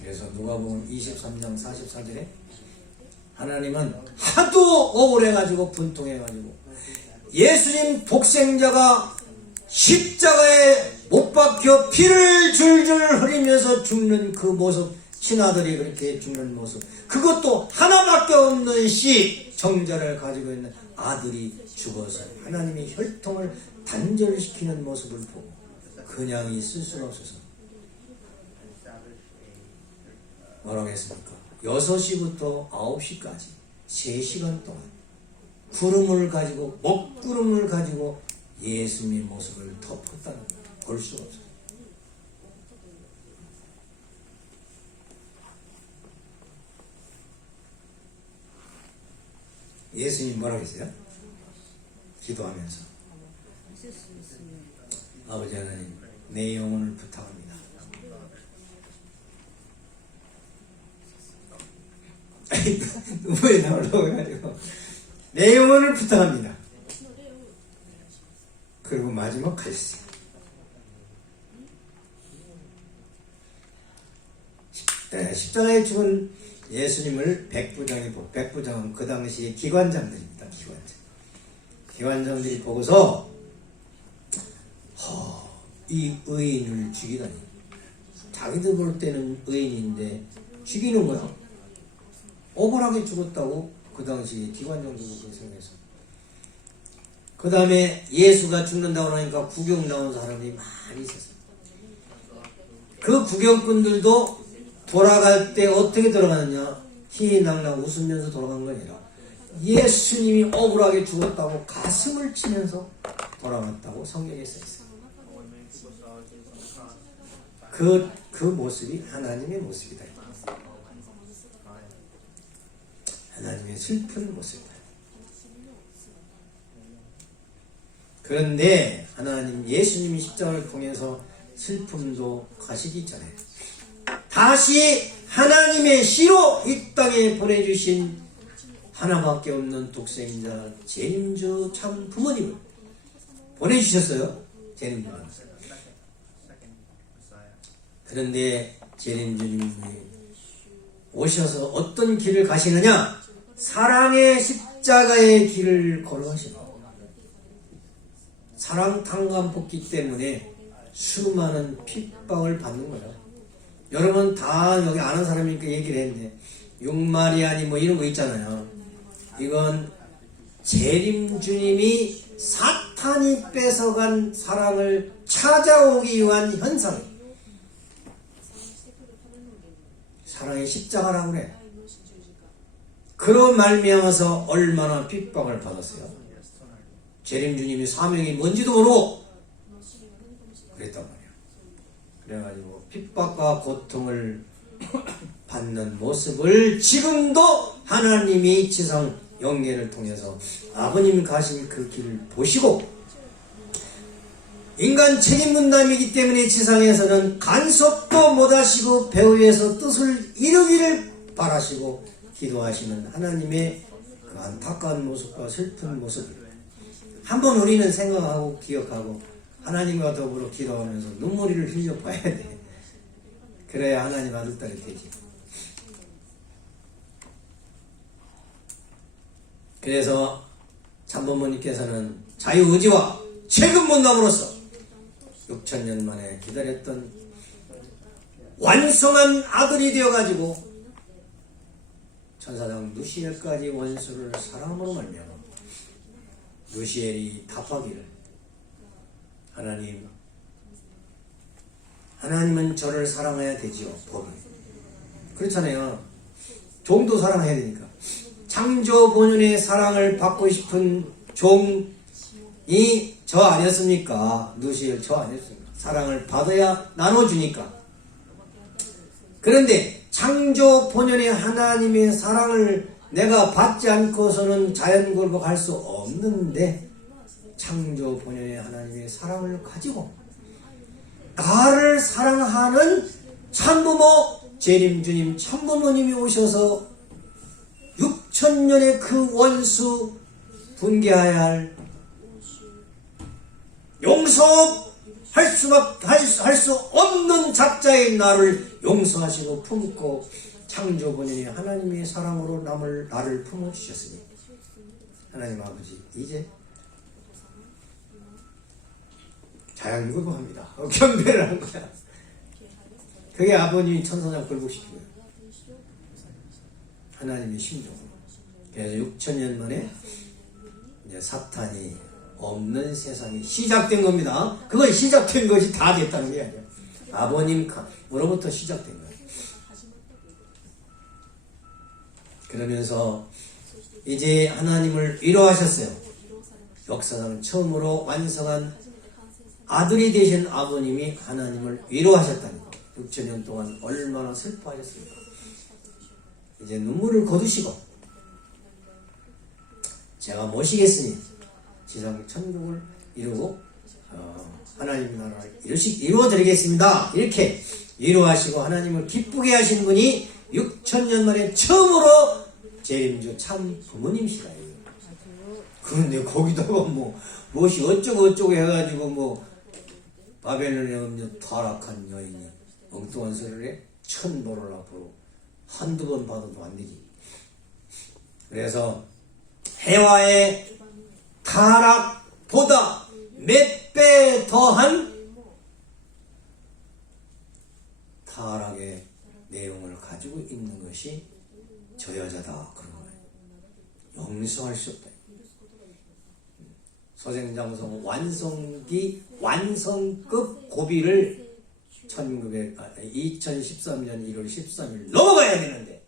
그래서 누가복음 23장 44절에 하나님은 하도 억울해가지고 분통해가지고 예수님 독생자가 십자가에 못 박혀 피를 줄줄 흘리면서 죽는 그 모습, 신하들이 그렇게 죽는 모습, 그것도 하나밖에 없는 씨 정자를 가지고 있는 아들이 죽어서 하나님의 혈통을 단절시키는 모습을 보고 그냥 있을 수가 없어서 뭐라고 했습니까? 6시부터 9시까지 3시간 동안 구름을 가지고 먹구름을 가지고 예수님의 모습을 덮었다는 걸 볼 수가 없어요. 예수님 뭐라고 했어요? 기도하면서 아버지 하나님 내 영혼을 부탁합니다. 눈물이 나오려고 해가지고 내 영혼을 부탁합니다. 그리고 마지막 가셨어요. 십자가에 죽은 예수님을 백부장은 그 당시에 기관장들입니다. 기관장들이 보고서 이 의인을 죽이다니. 자기들 볼 때는 의인인데 죽이는 거야. 억울하게 죽었다고 그 당시에 기관장들도 그렇게 생각해서. 그 다음에 예수가 죽는다고 하니까 구경 나온 사람이 많이 있었어요. 그 구경꾼들도 돌아갈 때 어떻게 돌아가느냐, 희희낙낙 웃으면서 돌아간 거 아니라 예수님이 억울하게 죽었다고 가슴을 치면서 돌아갔다고 성경에 써있어요. 그 모습이 하나님의 모습이다. 하나님의 슬픈 모습이다. 그런데 하나님 예수님이 십자가를 통해서 슬픔도 가시기 전에 다시 하나님의 씨로 이 땅에 보내주신 하나밖에 없는 독생자 재림주 참 부모님을 보내주셨어요. 재림주님. 그런데 재림주님이 오셔서 어떤 길을 가시느냐? 사랑의 십자가의 길을 걸어가시는 사랑 탕감 뽑기 때문에 수많은 핍박을 받는 거예요. 여러분 다 여기 아는 사람이니까 얘기를 했는데 육마리아니 뭐 이런 거 있잖아요. 이건 재림 주님이 사탄이 뺏어간 사랑을 찾아오기 위한 현상, 사랑의 십자가라고 그래. 그로 말미암아서 얼마나 핍박을 받았어요. 재림 주님이 사명이 뭔지도 모르고 그랬단 말이야. 그래가지고 핍박과 고통을 받는 모습을 지금도 하나님이 지상 영계를 통해서 아버님 가신 그 길을 보시고, 인간 책임 분담이기 때문에 지상에서는 간섭도 못하시고 배후에서 뜻을 이루기를 바라시고 기도하시는 하나님의 그 안타까운 모습과 슬픈 모습을 한번 우리는 생각하고 기억하고 하나님과 더불어 기도하면서 눈물을 흘려봐야 돼. 그래야 하나님 아들딸이 되지. 그래서 참부모님께서는 자유의지와 책임분담으로써 6천년 만에 기다렸던 완성한 아들이 되어가지고 천사장 누시엘까지 원수를 사랑함으로 말미암아 누시엘이 답하기를, 하나님은 저를 사랑해야 되지요. 법이 그렇잖아요. 종도 사랑해야 되니까. 창조 본연의 사랑을 받고 싶은 종이 저 아니었습니까? 누시엘 저 아니었습니까? 사랑을 받아야 나눠주니까. 그런데 창조 본연의 하나님의 사랑을 내가 받지 않고서는 자연굴복할 수 없는데, 창조 본연의 하나님의 사랑을 가지고 나를 사랑하는 참부모 재림주님 참부모님이 오셔서 6천년의 그 원수 분개해야 할, 용서할 수 없는 작자의 나를 용서하시고 품고 창조 본연의 하나님의 사랑으로 나를 품어주셨으니, 하나님 아버지 이제 자연구구합니다. 경배를 한 거야. 그게 아버님이 천사장 굴복시킨 거예요. 하나님의 심정으로. 그래서 6천년 만에 이제 사탄이 없는 세상이 시작된 겁니다. 그건 시작된 것이 다 됐다는 게 아니에요. 아버님으로부터 시작된 거예요. 그러면서 이제 하나님을 위로하셨어요. 역사상 처음으로 완성한 아들이 되신 아버님이 하나님을 위로하셨다니까. 6천년 동안 얼마나 슬퍼하셨습니까? 이제 눈물을 거두시고 제가 모시겠으니 지상 천국을 이루고 하나님 나라를 이루어드리겠습니다. 이렇게 위로하시고 하나님을 기쁘게 하신 분이 6천년 만에 처음으로 재림주 참 부모님이시라요. 그런데 거기다가 무엇이 어쩌고 해가지고 바벨론의 음녀 타락한 여인이 엉뚱한 소리를 해? 천벌을 앞으로 한두 번 받아도 안 되지. 그래서 해와의 타락보다 몇 배 더한 타락의 내용을 가지고 있는 것이 저 여자다. 그런 거예요. 용서할 수 없다. 서생장성 완성급 고비를 2013년 1월 13일 넘어가야 되는데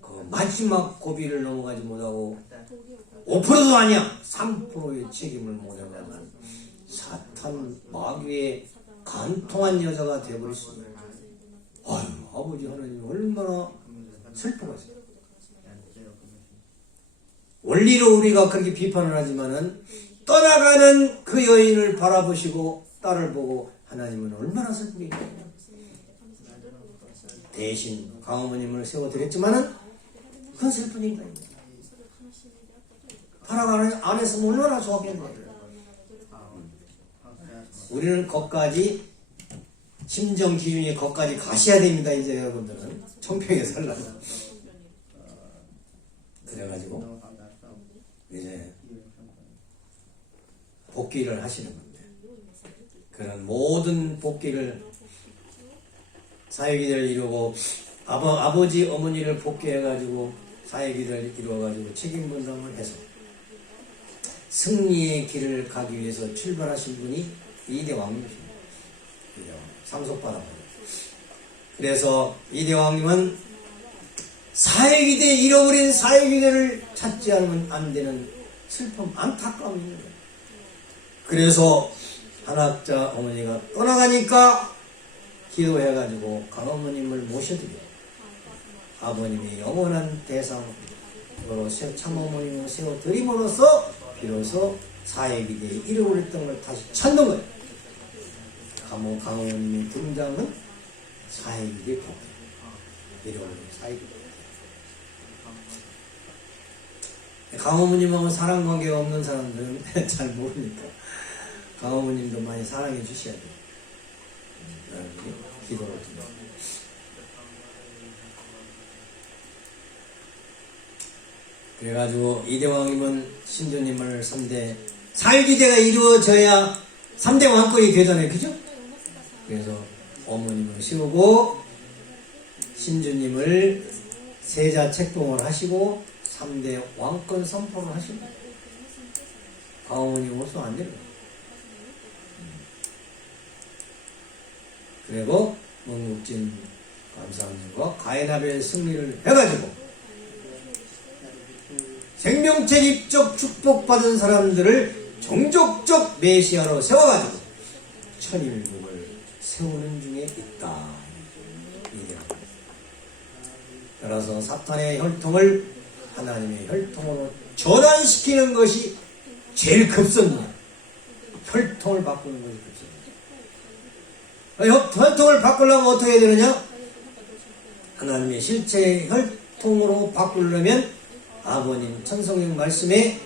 그 마지막 고비를 넘어가지 못하고 5%도 아니야 3%의 책임을 못하면 사탄 마귀에 간통한 여자가 되어버렸습니다. 아유, 아버지 하나님 얼마나 슬프겠어요. 원리로 우리가 그렇게 비판을 하지만은 떠나가는 그 여인을 바라보시고 딸을 보고 하나님은 얼마나 슬프겠어요. 대신 강어머님을 세워드렸지만은 그건 슬픈 인간입니다. 타락 안 했으면 얼마나 좋았겠네요. 우리는 거기까지 심정 기준이 거기까지 가셔야 됩니다. 이제 여러분들은 청평에 살라고. 그래가지고 이제 복귀를 하시는 건데, 그런 모든 복귀를 사역이들 이루고 아버지 어머니를 복귀해가지고 사역이들 이루어가지고 책임 분담을 해서 승리의 길을 가기 위해서 출발하신 분이 이대왕님이십니다. 상속받아버려. 그래서 이대왕님은 사회기대, 잃어버린 사회기대를 찾지 않으면 안 되는 슬픔, 안타까움이 있는 거예요. 그래서 한학자 어머니가 떠나가니까 기도해가지고 강어머님을 모셔드려요. 아버님의 영원한 대상으로 참어머님을 세워드림으로써 비로소 사회기대에 잃어버렸던 걸 다시 찾는 거예요. 강어머님의 등장은 사회기대 복귀, 잃어버린 사회기대. 강어머님하고 사랑관계가 없는 사람들은 잘 모르니까 강어머님도 많이 사랑해 주셔야 돼요. 여러분이 기도를 통해. 그래가지고 이대왕님은 신주님을 3대 사회기대가 이루어져야 3대 왕권이 되잖아요. 그죠? 그래서 어머님을 세우고 신주님을 세자 책봉을 하시고 3대 왕권 선포를 하시고 강어머니 없으면 안 됩니다. 그리고 문국진 감사원님과 가인아벨 승리를 해가지고 생명책 입적 축복받은 사람들을 종족적 메시아로 세워가지고 천일국을 세우는 중에 있다. 따라서 사탄의 혈통을 하나님의 혈통으로 전환시키는 것이 제일 급선무야. 혈통을 바꾸는 것이 급선무야. 혈통을 바꾸려면 어떻게 해야 되느냐? 하나님의 실체의 혈통으로 바꾸려면 아버님 천성령 말씀에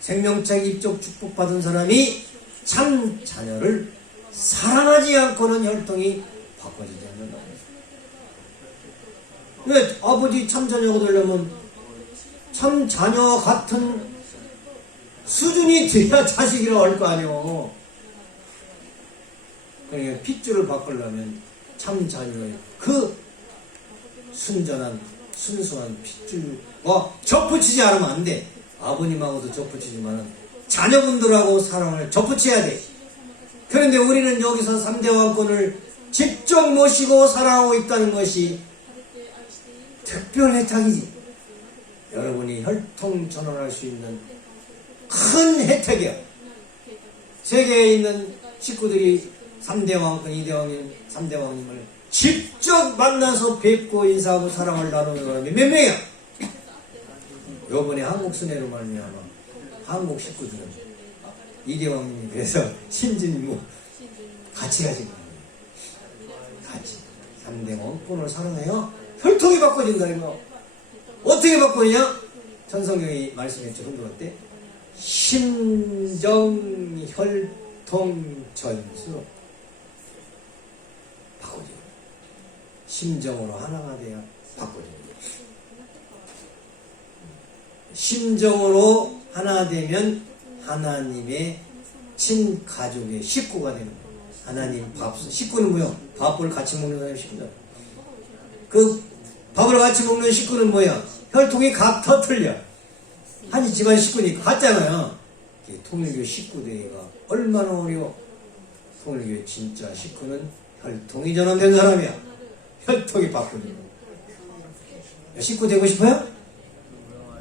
생명책 입적 축복받은 사람이 참 자녀를 사랑하지 않고는 혈통이 바꿔지지 않는다. 왜 아버지 참 자녀가 되려면 참 자녀 같은 수준이 돼야 자식이라고 할 거 아니오. 그러니까 핏줄을 바꾸려면 참 자녀의 그 순전한 순수한 핏줄과 접붙이지 않으면 안 돼. 아버님하고도 접붙이지만 자녀분들하고 사랑을 접붙여야 돼. 그런데 우리는 여기서 3대 왕권을 직접 모시고 사랑하고 있다는 것이 특별 혜택이지. 여러분이 혈통 전환할 수 있는 큰 혜택이야. 세계에 있는 식구들이 3대 왕권, 2대 왕님, 3대 왕님을 직접 만나서 뵙고 인사하고 사랑을 나누는 사람이 몇 명이야? 요번에 한국 순회로 말미암아 한국 식구들은 2대 왕님이 그래서 신진무 같이 가진 거예요. 같이 3대 왕권을 사랑해요. 혈통이 바꿔진다 이거. 어떻게 바꾸느냐? 천성경이 말씀했죠. 흥분할 때 심정혈통전수 바꿔지고 심정으로 하나가 돼야 바꿔지고 심정으로 하나 되면 하나님의 친가족의 식구가 되는 거예요. 하나님 식구는 뭐야? 밥을 같이 먹는 사람이 식구잖아. 그 밥을 같이 먹는 식구는 뭐야? 혈통이 다 틀려. 한 집안 식구니까 같잖아요. 통일교 식구대회가 얼마나 어려워. 통일교의 진짜 식구는 혈통이 전환된 사람이야. 혈통이 바꾸니까. 식구 되고 싶어요?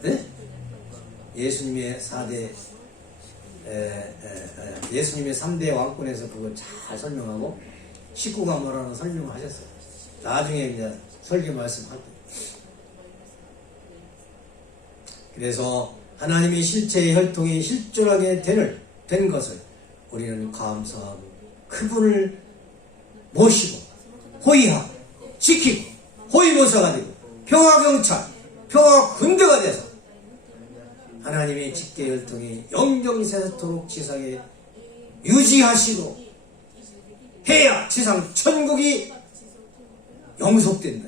네? 예수님의 4대 예수님의 3대 왕권에서 그거 잘 설명하고 식구가 뭐라는 설명을 하셨어요. 나중에 이제 설교 말씀할 때. 그래서 하나님의 실체의 혈통이 실존하게 된 것을 우리는 감사하고 그분을 모시고 호위하고 지키고 호위모사가 되고 평화경찰, 평화군대가 돼서 하나님의 직계 혈통이 영영세토록 지상에 유지하시고 해야 지상 천국이 영속된다.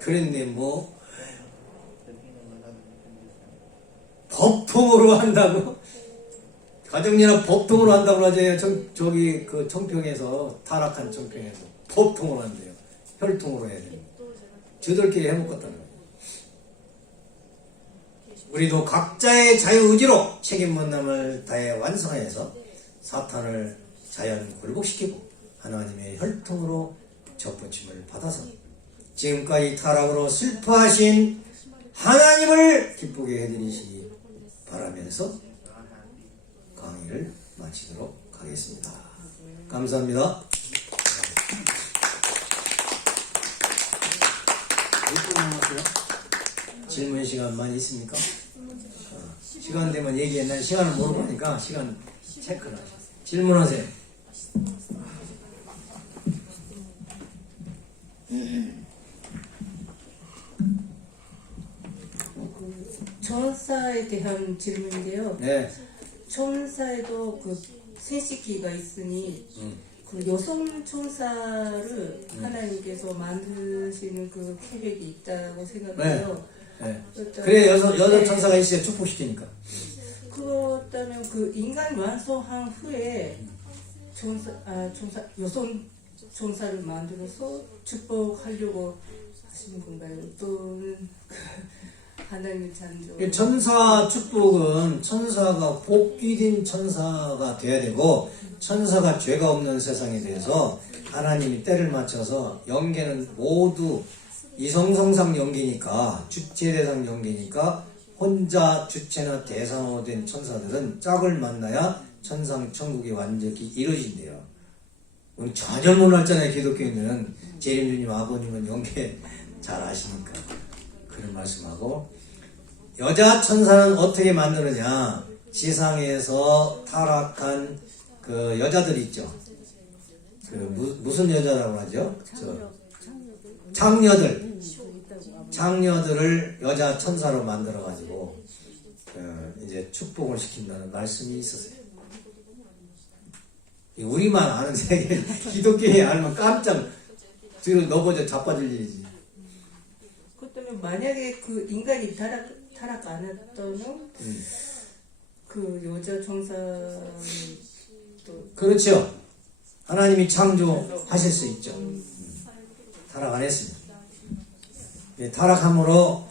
그런데 뭐 법통으로 한다고? 가정연합 법통으로 한다고 하잖아요. 저기 그 청평에서 타락한 청평에서 법통으로 한대요. 혈통으로 해야 됩니다. 저들끼리 해먹었다는 거예요. 우리도 각자의 자유의지로 책임분담을 다해 완성해서 사탄을 자연 굴복시키고 하나님의 혈통으로 접붙임을 받아서 지금까지 타락으로 슬퍼하신 하나님을 기쁘게 해드리시기 바라면서 강의를 마치도록 하겠습니다. 감사합니다. 몇 분 남았어요? 질문 시간 많이 있습니까? 시간 되면 얘기해. 난 시간을 모르고 하니까 시간 체크를 하세요. 질문하세요. 천사에 대한 질문인데요. 네. 천사에도 그 세시기가 있으니 그 여성 천사를 하나님께서 만드시는 그 계획이 있다고 생각해요. 네. 그래 여자 천사가 있어야 축복시키니까. 그렇다면 그 인간 완성한 후에 여성 천사를 만들어서 축복하려고 하시는 건가요? 또는 하나님의 창조. 천사 축복은 천사가 복귀된 천사가 돼야 되고 천사가 죄가 없는 세상에 대해서 하나님이 때를 맞춰서 영계는 모두 이성성상 영계니까 주체대상 영계니까 혼자 주체나 대상으로 된 천사들은 짝을 만나야 천상 천국이 완전히 이루어진대요. 전혀 몰랐잖아요. 기독교인들은 재림주님 아버님은 영계 잘 아시니까 그런 말씀하고, 여자 천사는 어떻게 만드느냐, 지상에서 타락한 그 여자들 있죠. 그 무슨 여자라고 하죠? 창녀들을 여자 천사로 만들어 가지고 이제 축복을 시킨다는 말씀이 있었어요. 우리만 아는 세계, 기독교에 알면 깜짝 뒤로 넘어져 자빠질 일이지. 그렇다면 만약에 그 인간이 타락 안 했다면 그 여자 천사는 또 그렇죠. 하나님이 창조하실 수 있죠. 타락 안 했습니다. 타락함으로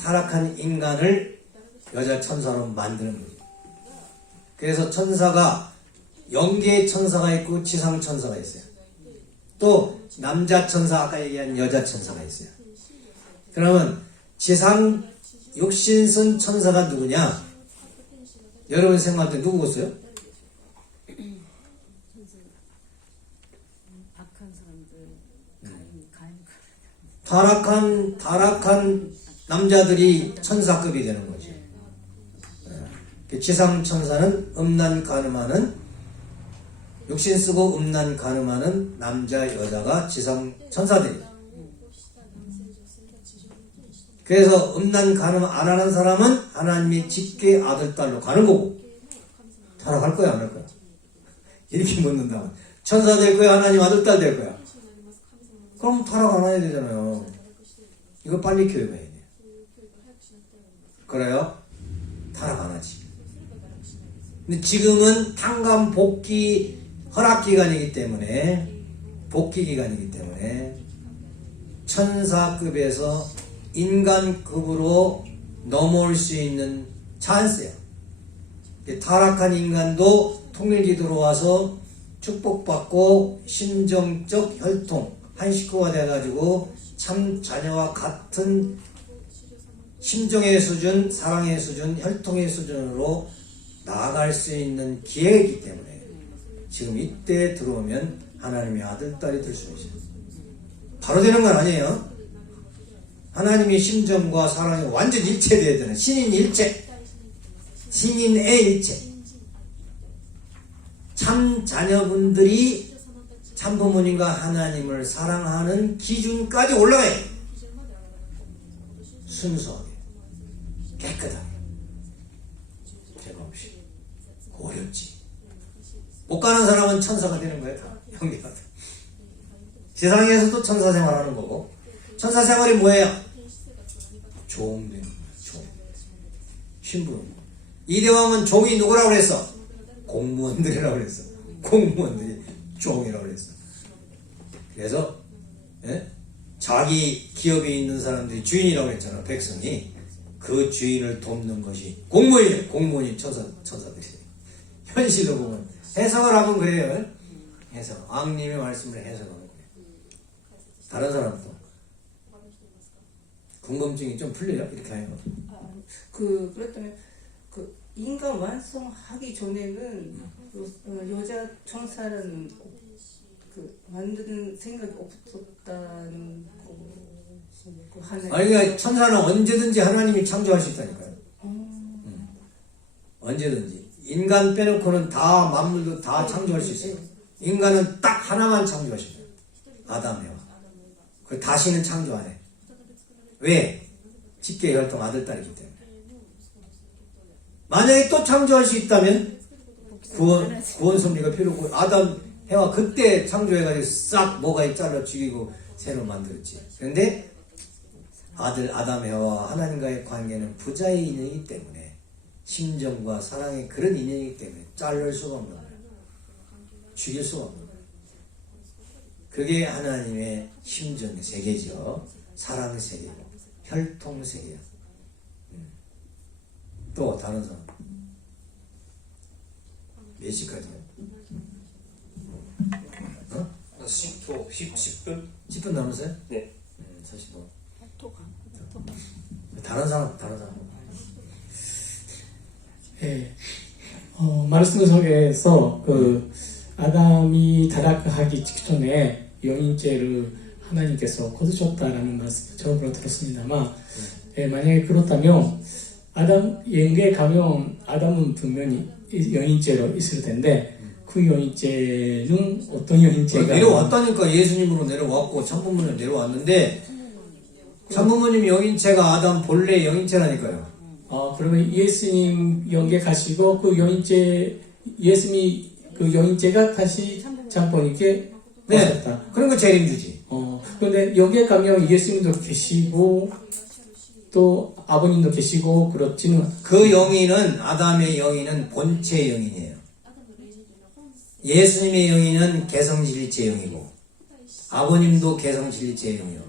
타락한 인간을 여자 천사로 만드는 거예요. 그래서 천사가 영계의 천사가 있고 지상 천사가 있어요. 또 남자 천사, 아까 얘기한 여자 천사가 있어요. 그러면 지상 육신선 천사가 누구냐? 여러분 생각할 때 누구겠어요? 타락한 남자들이 천사급이 되는 거죠. 지상 천사는 음란 가늠하는, 육신 쓰고 음란 가늠하는 남자 여자가 지상 천사들이에요. 그래서 음란 가늠 안 하는 사람은 하나님이 직계 아들 딸로 가는 거고, 타락할 거야 안 할 거야? 이렇게 묻는다면 천사 될 거야 하나님 아들 딸 될 거야? 그럼 타락 안 해야 되잖아요. 이거 빨리 교육해야 돼요. 그래요? 타락 안 하지. 근데 지금은 탕감 복귀 허락 기간이기 때문에, 복귀 기간이기 때문에 천사급에서 인간급으로 넘어올 수 있는 찬스예요. 타락한 인간도 통일기 들어와서 축복받고 심정적 혈통 한 식구가 돼가지고 참 자녀와 같은 심정의 수준, 사랑의 수준, 혈통의 수준으로 나아갈 수 있는 기회이기 때문에 지금 이때 들어오면 하나님의 아들, 딸이 될 수 있어요. 바로 되는 건 아니에요. 하나님의 심정과 사랑이 완전 일체되어야 되는, 신인일체, 신인의 일체. 참 자녀분들이 참부모님과 하나님을 사랑하는 기준까지 올라가야 해요. 순수하게, 깨끗하게, 죄가 없이. 어렵지. 못 가는 사람은 천사가 되는 거예요. 다 형제가. 세상에서도 천사 생활하는 거고, 천사 생활이 뭐예요? 종 되는 거예요. 종. 신부. 이대왕은 종이 누구라고 그랬어? 공무원들이라고 그랬어. 공무원들이 종이라고 그랬어. 그래서 자기 기업에 있는 사람들이 주인이라고 그랬잖아. 백성이. 그 주인을 돕는 것이 공무원이에요. 공무원이 천사들이에요. 현실로 보면 해석을 하면 그래요. 해석. 왕님의 말씀을 해석하는 거예요. 다른 사람도 궁금증이 좀 풀려요. 이렇게 하면. 그렇다면 그 인간 완성하기 전에는 여자 천사라는 그 만드는 생각이 없었다는 거. 그 하나님. 아니 그러니까 천사는 언제든지 하나님이 창조할 수 있다니까요. 언제든지 인간 빼놓고는 다 만물도 다 창조할 수 있어요. 인간은 딱 하나만 창조하십니다. 아담이요. 그 다시는 창조 안 해. 왜? 직계 혈통 아들 딸이기 때문에. 만약에 또 창조할 수 있다면 구원 섭리가 필요고 아담 해와 그때 창조해가지고 싹 모가지 잘라 죽이고 새로 만들었지. 그런데 아들 아담 해와 하나님과의 관계는 부자의 인연이기 때문에 심정과 사랑의 그런 인연이기 때문에 자를 수가 없는 거예요. 죽일 수가 없는 거예요. 그게 하나님의 심정의 세계죠. 사랑의 세계고 혈통 세계야. 또 다른 사람 몇 시까지요? 10분? 10분 남았어요? 네. 40분. 다른 사람. 예, 말씀 속에서 그 아담이 타락하기 직전에 영인죄를 하나님께서 거두셨다라는 말씀 처음으로 들었습니다만, 예, 만약에 그렇다면 아담 영계에 가면 아담은 분명히 영인죄로 있을 텐데 그 영인죄는 어떤 영인죄가 내려왔다니까. 예수님으로 내려왔고 참부모님 내려왔는데 참부모님 영인체가 아담 본래 영인체라니까요. 그러면 예수님 영계 가시고 그 영인죄 예수님이 그 영인죄가 다시 참부모님께 네. 오셨다. 그런 거 재림주지. 그런데 여기에 가면 예수님도 계시고 또 아버님도 계시고 그렇지는 그 영인은 아담의 영인은 본체 영인이에요. 예수님의 영인은 개성진리체 영이고 아버님도 개성진리체 영이요.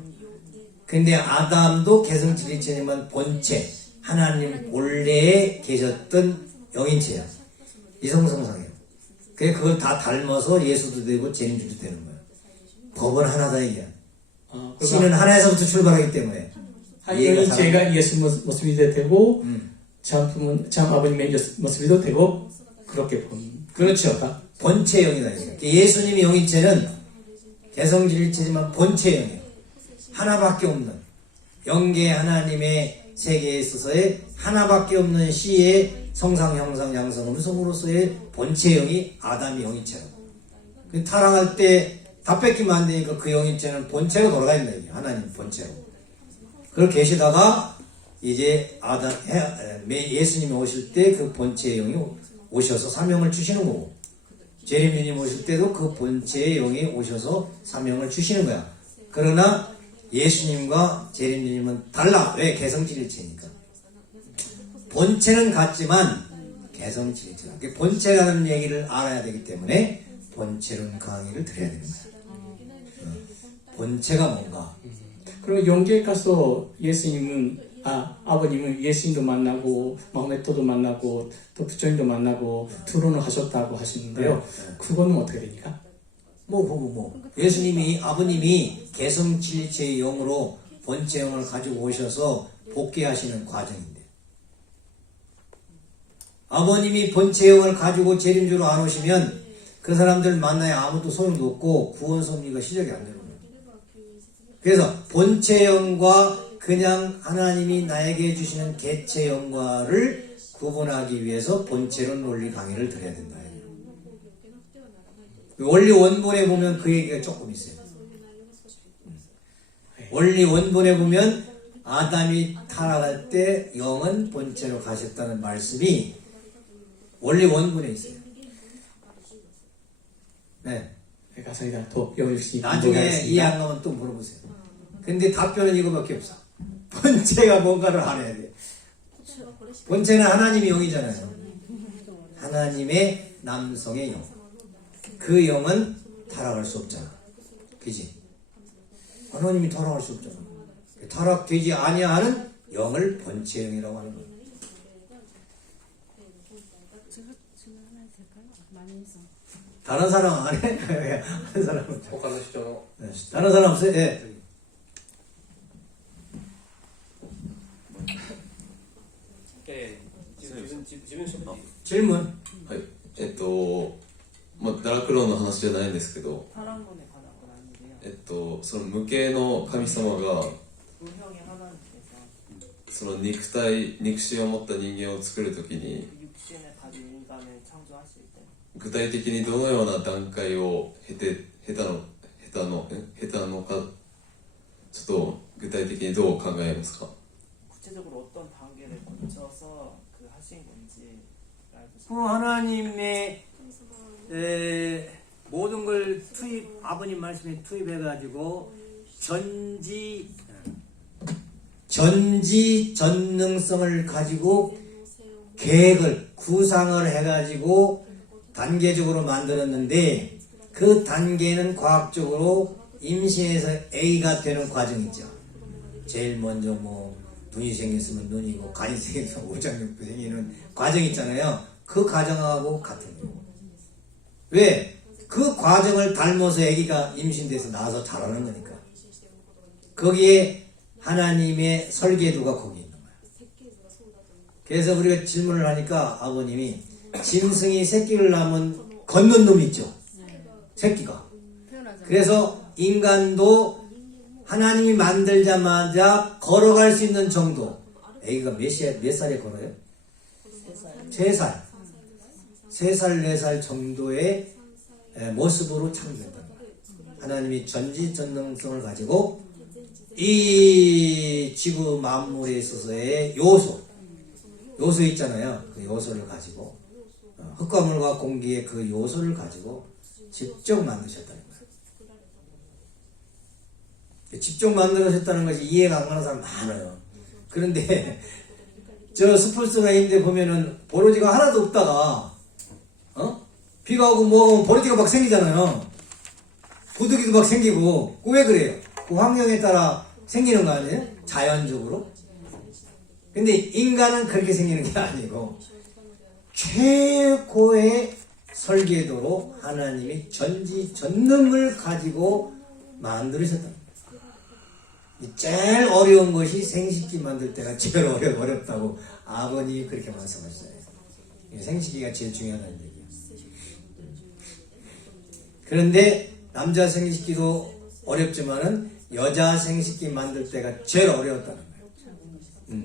근데 아담도 개성진리체지만 본체 하나님 본래에 계셨던 영인체야. 이성성상이에요. 그래 그걸 다 닮아서 예수도 되고 재림주도 되는 거예요. 법은 하나다 이게. 신은 하나에서부터 출발하기 때문에. 한 영인체가 예수 모습이 되고 참 아버님의 모습이 되고 그렇게 본 그렇죠. 본체 영이다. 예수님의 영인체는 개성진리체지만 본체 영이에요. 하나밖에 없는 영계 하나님의 세계에 있어서의 하나밖에 없는 시의 성상, 형상, 양성, 음성으로서의 본체 영이 아담의 영인체라고. 타락할 때 다 뺏기면 안 되니까 그 영인체는 본체로 돌아가 있는 거예요. 하나님 본체로. 그걸 계시다가 이제 예수님이 오실 때 그 본체의 영이 오셔서 사명을 주시는 거고 재림주님 오실 때도 그 본체의 영이 오셔서 사명을 주시는 거야. 그러나 예수님과 재림주님은 달라. 왜? 개성진리체니까. 본체는 같지만 개성진리체다. 본체라는 얘기를 알아야 되기 때문에 본체론 강의를 드려야 되는 거야. 본체가 뭔가. 그리고 영계에 가서 예수님은 아버님은 예수님도 만나고 마호메토도 만나고 또 부처님도 만나고 토론을 하셨다고 하시는데요. 그거는 어떻게 됩니까? 예수님이 아버님이 개성진리체의 영으로 본체 영을 가지고 오셔서 복귀하시는 과정인데 아버님이 본체 영을 가지고 재림주로 안 오시면 그 사람들 만나야 아무도 소용도 없고 구원 섭리가 시작이 안 되는 거예요. 그래서 본체 영과 그냥 하나님이 나에게 주시는 개체 영과를 구분하기 위해서 본체론 논리 강의를 드려야 된다. 원리 원본에 보면 그 얘기가 조금 있어요. 원리 원본에 보면 아담이 타락할 때 영은 본체로 가셨다는 말씀이 원리 원본에 있어요. 네. 감사합니다. 또 여기 나중에 이해 안 가면 또 물어보세요. 근데 답변은 이거밖에 없어. 본체가 뭔가를 알아야 돼. 본체는 하나님의 영이잖아요. 하나님의 남성의 영. 그 영은 타락할 수 없잖아. 그지? 하나님이 타락할 수 없잖아. 타락되지 아니하는 영을 본체형이라고 하는 거예요. 제가 질문해도 될까요? 많이 해서. 다른 사람 안 해? 다른 사람 他の人の 네. 다른 사람 없어요? 예. 저기. 질문. はい。まあ、ダラクローの話じゃないんですけど、 사랑론에 관한 건 아닌데요. その無形の神様が 무형의 하나님께서 その肉親を持った人間を作るときに 그 육신을 가진 인간을 창조하실 때 具体的にどのような段階を経たのか、ちょっと具体的にどう考えますか？ 구체적으로 어떤 단계를 거쳐서 그 하신 건지 알고 그 싶어요. 하나님의 모든 걸 아버님 말씀에 투입해가지고 전지전능성을 가지고 계획을 구상을 해가지고 단계적으로 만들었는데 그 단계는 과학적으로 임신해서 A가 되는 과정이죠. 제일 먼저 뭐 눈이 생겼으면 눈이고 간이 생겼으면 오장육부 생기는 과정 있잖아요. 그 과정하고 같은 거예요. 왜? 그 과정을 닮아서 아기가 임신돼서 나와서 자라는 거니까. 거기에 하나님의 설계도가 거기 있는 거예요. 그래서 우리가 질문을 하니까 아버님이 짐승이 새끼를 낳으면 걷는 놈 있죠. 새끼가. 그래서 인간도 하나님이 만들자마자 걸어갈 수 있는 정도. 아기가 몇 살에 걸어요? 3살. 3살, 4살 정도의 모습으로 창조된다. 하나님이 전지전능성을 가지고 이 지구 만물에 있어서의 요소 있잖아요. 그 요소를 가지고 흙과 물과 공기의 그 요소를 가지고 직접 만드셨다는 거예요. 직접 만들어졌다는 것이 이해가 안 가는 사람 많아요. 그런데 저 스폴스가 있는데 보면은 보로지가 하나도 없다가 비가 오고 뭐 오면 보로지가 막 생기잖아요. 부득이도 막 생기고. 왜 그래요? 그 환경에 따라 생기는 거 아니에요? 자연적으로. 근데 인간은 그렇게 생기는 게 아니고 최고의 설계도로 하나님이 전지전능을 가지고 만들으셨다. 제일 어려운 것이 생식기 만들 때가 제일 어렵다고 아버님이 그렇게 말씀하셨어요. 생식기가 제일 중요하다는 얘기예요. 그런데 남자 생식기도 어렵지만은 여자 생식기 만들 때가 제일 어려웠다는 거예요.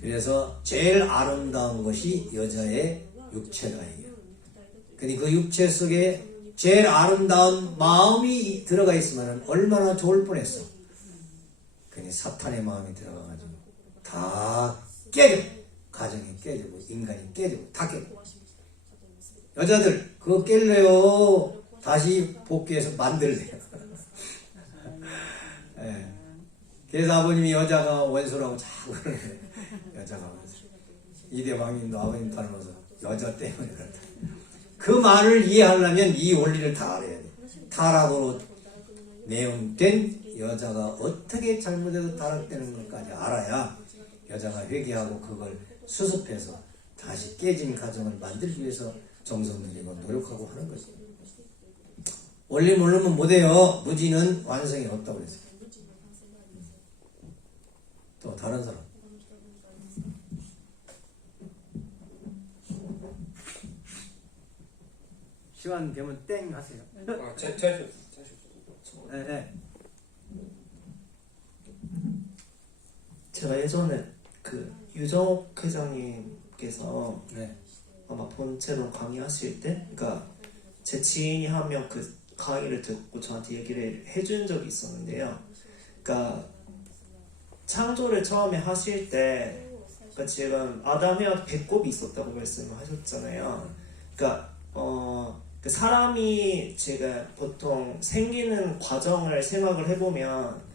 그래서 제일 아름다운 것이 여자의 육체가 이게요. 근데 그 육체 속에 제일 아름다운 마음이 들어가 있으면 얼마나 좋을 뻔했어. 근데 사탄의 마음이 들어가가지고 다 깨져. 가정이 깨지고 인간이 깨지고 다 깨지고. 여자들 그거 깰래요. 다시 복귀해서 만들래요. 네. 그래서 아버님이 여자가 원수라고 자꾸 그러네. 여자가 원수. 이대왕님도 아버님 닮아서 여자 때문에 그렇다. 그 말을 이해하려면 이 원리를 다 알아야 돼. 타락으로 내용된 여자가 어떻게 잘못해서 타락되는 것까지 알아야 여자가 회개하고 그걸 수습해서 다시 깨진 가정을 만들기 위해서 정성 들이고 노력하고 하는 거지. 원리 모르면 못해요. 무지는 완성이 없다고 그랬어요. 또 다른 사람. 시간 되면 땡 하세요. 네. 제가 예전에 그 유정옥 회장님께서 네. 아마 본체론 강의하실 때, 그러니까 제 지인이 한 명 그 강의를 듣고 저한테 얘기를 해준 적이 있었는데요. 그러니까 창조를 처음에 하실 때, 그러니까 지금 아담에와 배꼽이 있었다고 말씀을 하셨잖아요. 그러니까 그 사람이 지금 보통 생기는 과정을 생각을 해보면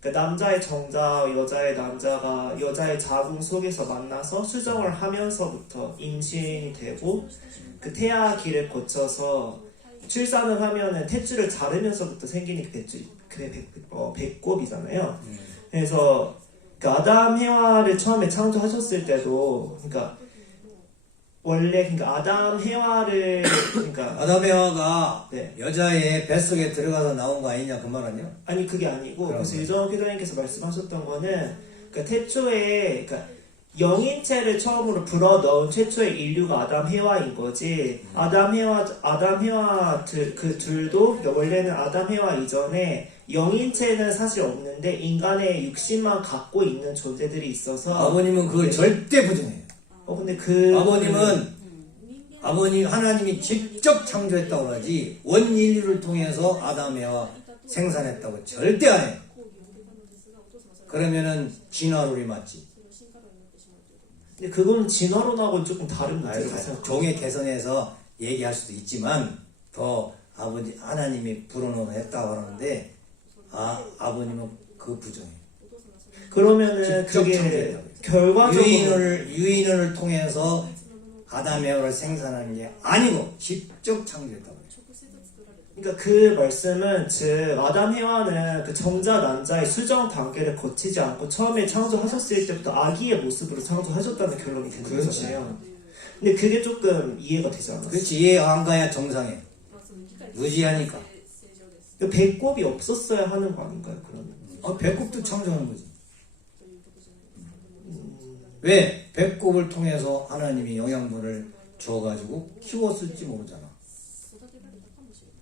그 남자의 정자, 여자의 남자가 여자의 자궁 속에서 만나서 수정을 하면서부터 임신이 되고 그 태아기를 거쳐서 출산을 하면은 탯줄을 자르면서부터 생기는 그 배꼽이잖아요. 그래서 그러니까 아담 해와를 처음에 창조하셨을 때도 그러니까 원래 그러니까 아담 해와를 그러니까 아담 에와가 네. 여자의 뱃속에 들어가서 나온 거 아니냐 그 말 아니야? 아니 그게 아니고 그럼. 그래서 유정욱 회장님께서 말씀하셨던 거는 그러니까 태초에 그러니까 영인체를 처음으로 불어넣은 최초의 인류가 아담 해와인 거지. 아담 해와 그 둘도 그러니까 원래는 아담 해와 이전에 영인체는 사실 없는데 인간의 육신만 갖고 있는 존재들이 있어서 아버님은 그걸 절대 부정해요. 근데 그 아버님 하나님이 직접 창조했다고 하지 원인류를 통해서 아담 에와 생산했다고 절대 안 해요. 그러면은 진화론이 맞지. 근데 그건 진화론하고는 조금 다른 문제라고 아유, 생각해요. 종의 개선에서 얘기할 수도 있지만 더 아버지 하나님이 불어넣어 했다고 하는데 아버님은 그 부정해요. 그러면은 직접 그게 창조했다고 결과적으로 유인을 통해서 아담 에와를 생산하는 게 아니고 직접 창조했다고 해요. 그러니까 그 말씀은 즉 아담 해와는 그 정자 남자의 수정 단계를 거치지 않고 처음에 창조하셨을 때부터 아기의 모습으로 창조하셨다는 결론이 되는 그렇지. 거잖아요. 근데 그게 조금 이해가 되지 않았어요. 그렇지. 이해 안 가야 정상해. 무지하니까. 배꼽이 없었어야 하는 거 아닌가요? 그러면 배꼽도 창조하는 거지. 왜? 배꼽을 통해서 하나님이 영양분을 줘가지고 키웠을지 모르잖아.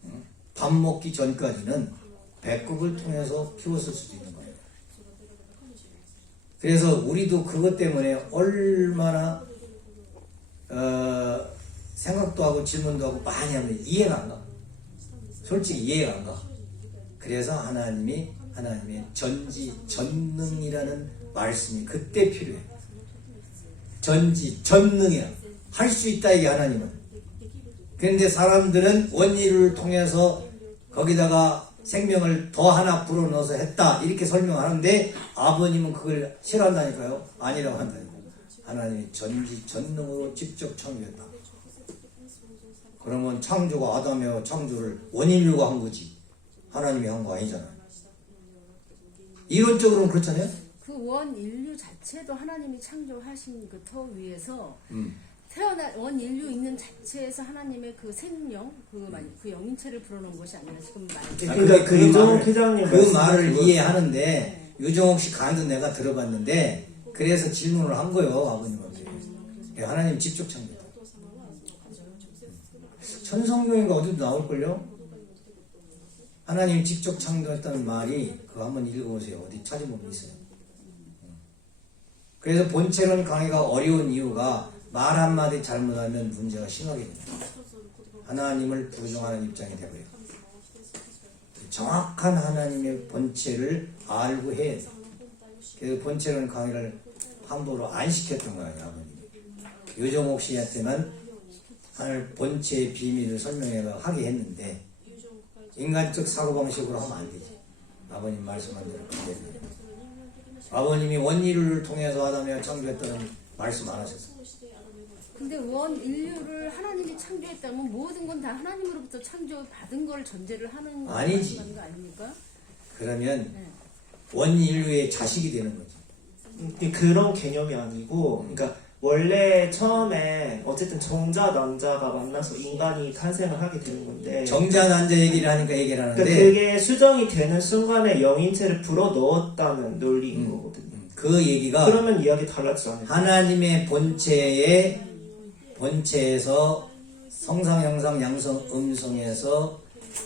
응? 밥 먹기 전까지는 배꼽을 통해서 키웠을 수도 있는 거예요. 그래서 우리도 그것 때문에 얼마나 생각도 하고 질문도 하고 많이 하면 이해가 안 가. 솔직히 이해가 안 가. 그래서 하나님의 전지전능이라는 말씀이 그때 필요해. 전지전능이야. 할 수 있다 이게 하나님은. 그런데 사람들은 원리를 통해서 거기다가 생명을 더 하나 불어넣어서 했다 이렇게 설명하는데 아버님은 그걸 싫어한다니까요. 아니라고 한다니까요. 하나님이 전지전능으로 직접 창조했다. 그러면 창조가 아담의 창조를 원인류가 한 거지. 하나님이 한 거 아니잖아요. 이론적으로는 그렇잖아요. 그 원 인류 자체도 하나님이 창조하신 그 터 위에서 음. 원 인류 있는 자체에서 하나님의 그 생명, 그 영인체를 불어넣은 것이 아니라 지금 그러니까 그 유정욱 회장님 그 말을 그거- 이해하는데 유정욱 씨 강의도 내가 들어봤는데 그래서 질문을 한 거예요 아버님한테. 하나님 직접 창조다. 천성경인가 어디도 나올걸요? 하나님 직접 창조했다는 말이 그거 한번 읽어보세요. 어디 찾아보면 있어요. 그래서 본체론 강의가 어려운 이유가 말 한마디 잘못하면 문제가 심하게 됩니다. 하나님을 부정하는 입장이 되고요. 정확한 하나님의 본체를 알고 해야 돼요. 그래서 본체론 강의를 함부로 안 시켰던 거예요. 아버님이. 유정옥 씨한테는 하늘 본체의 비밀을 하게 했는데 인간적 사고방식으로 하면 안 되지. 아버님 말씀한 대로 안 됩니다. 아버님이 원인류를 통해서 아담이와 창조했다는 말씀 안 하셨어요. 근데 원 인류를 하나님이 창조했다면 모든 건 다 하나님으로부터 창조받은 걸 전제를 하는 아니지. 거 아닙니까? 그러면 원인류의 자식이 되는 거지. 그런 개념이 아니고 그러니까 원래 처음에 어쨌든 정자 남자가 만나서 인간이 탄생을 하게 되는 건데 정자 난자 얘기를 하니까 얘기를 그러니까 하는데 그게 수정이 되는 순간에 영인체를 불어 넣었다는 논리인 거거든요. 그 얘기가 그러면 이야기 달라지지 않을까요? 하나님의 본체에서 성상, 형상, 양성, 음성에서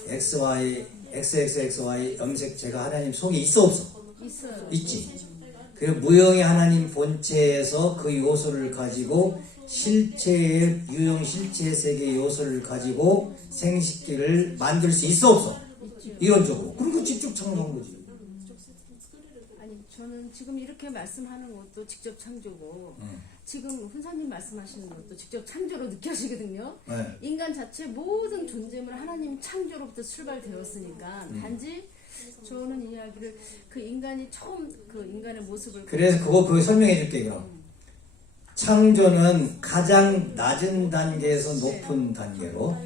XY, XXXY 염색체가 하나님 속에 있어 없어? 있어요. 있지. 그 무형의 하나님 본체에서 그 요소를 가지고 실체의 유형 실체 세계 요소를 가지고 생식기를 만들 수 있어 없어? 이론적으로. 그러니까 직접 창조한 거지. 아니 저는 지금 이렇게 말씀하는 것도 직접 창조고 지금 훈사님 말씀하시는 것도 직접 창조로 느껴지거든요. 네. 인간 자체 모든 존재물 하나님 창조로부터 출발되었으니까 단지 저는 이야기를 그 인간이 처음 그 인간의 모습을 그래서 그거 설명해 줄게 그럼. 창조는 가장 낮은 단계에서 높은 단계로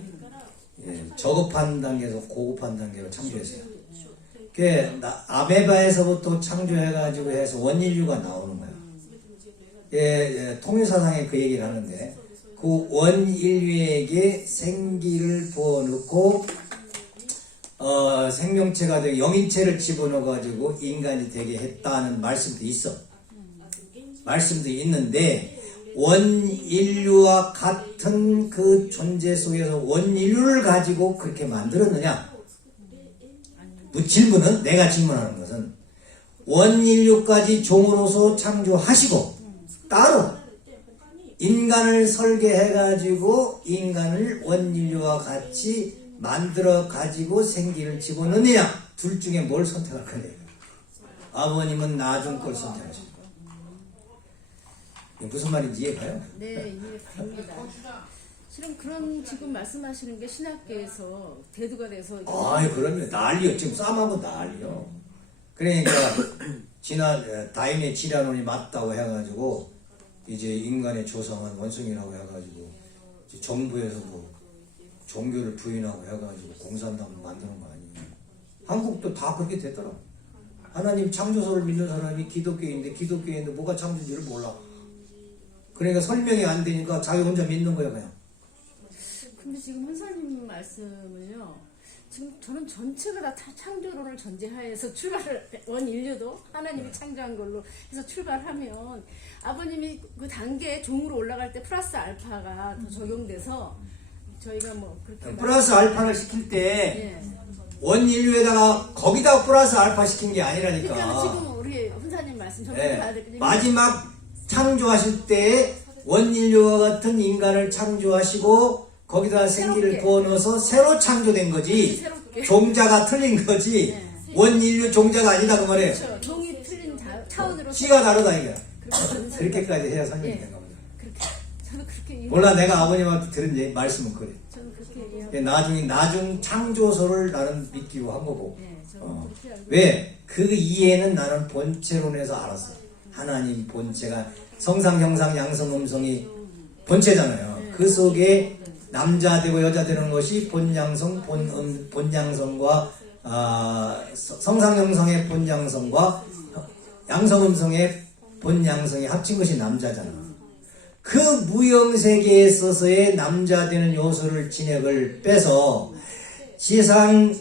저급한 단계에서 고급한 단계로 창조했어요. 아메바에서부터 창조해가지고 해서 원인류가 나오는 거예요. 통일사상에 그 얘기를 하는데 그 원인류에게 생기를 부어넣고 생명체가 되게 영인체를 집어넣어가지고 인간이 되게 했다는 말씀도 있어. 말씀도 있는데 원인류와 같은 그 존재 속에서 원인류를 가지고 그렇게 만들었느냐? 질문은 내가 질문하는 것은 원인류까지 종으로서 창조하시고 따로 인간을 설계해가지고 인간을 원인류와 같이 만들어 가지고 생기를 집어넣느냐? 둘 중에 뭘 선택할 거냐? 아버님은 나중 걸 선택하십니다. 무슨 말인지 이해가요? 네, 이해됩니다. 실은 그런 지금 말씀하시는 게 신학계에서 대두가 돼서 그럼요. 난리요. 지금 싸움하고 난리요. 그러니까 다인의 지라논이 맞다고 해가지고 이제 인간의 조상은 원숭이라고 해가지고 정부에서도 종교를 부인하고 해가지고 공산당을 만드는 거 아니에요. 한국도 다 그렇게 됐더라고. 하나님 창조설을 믿는 사람이 기독교인데 뭐가 창조인지를 몰라. 그러니까 설명이 안 되니까 자기 혼자 믿는 거야 그냥. 근데 지금 헌사님 말씀은요. 지금 저는 전체가 다 창조론을 전제하에서 출발을 원 인류도 하나님이 창조한 걸로 해서 출발하면 아버님이 그 단계 종으로 올라갈 때 플러스 알파가 더 적용돼서 저희가 뭐 그렇게 플러스 알파를 시킬 때 예. 원인류에다가 거기다 플러스 알파 시킨 게 아니라니까. 그러니까 지금 우리 헌사님 말씀 정말 네. 봐야 될 마지막 창조하실 때 원인류와 같은 인간을 창조하시고 거기다 생기를 새롭게. 부어넣어서 새로 창조된 거지. 새롭게. 종자가 틀린 거지. 네. 원인류 종자가 아니다 그 말이에요. 그렇죠. 종이 틀린 차원으로 씨가 다르다 이게. 그렇게 그렇게까지 해야 설명이 예. 된가 보다. 그렇게 저는 그렇게 몰라 내가 아버님한테 들은 말씀은 그래. 저는 그렇게 이해하고 나중 창조설을 나는 믿기로 한 거고. 예, 저는 그렇게 알고 왜? 그 이해는 나는 본체론에서 알았어. 하나님 본체가 성상, 형상, 양성, 음성이 본체잖아요. 그 속에 남자 되고 여자 되는 것이 본양성, 본양성과 성상, 형상의 본양성과 양성, 음성의 본양성이 합친 것이 남자잖아. 그 무형세계에 있어서의 남자 되는 요소를 진액을 빼서 지상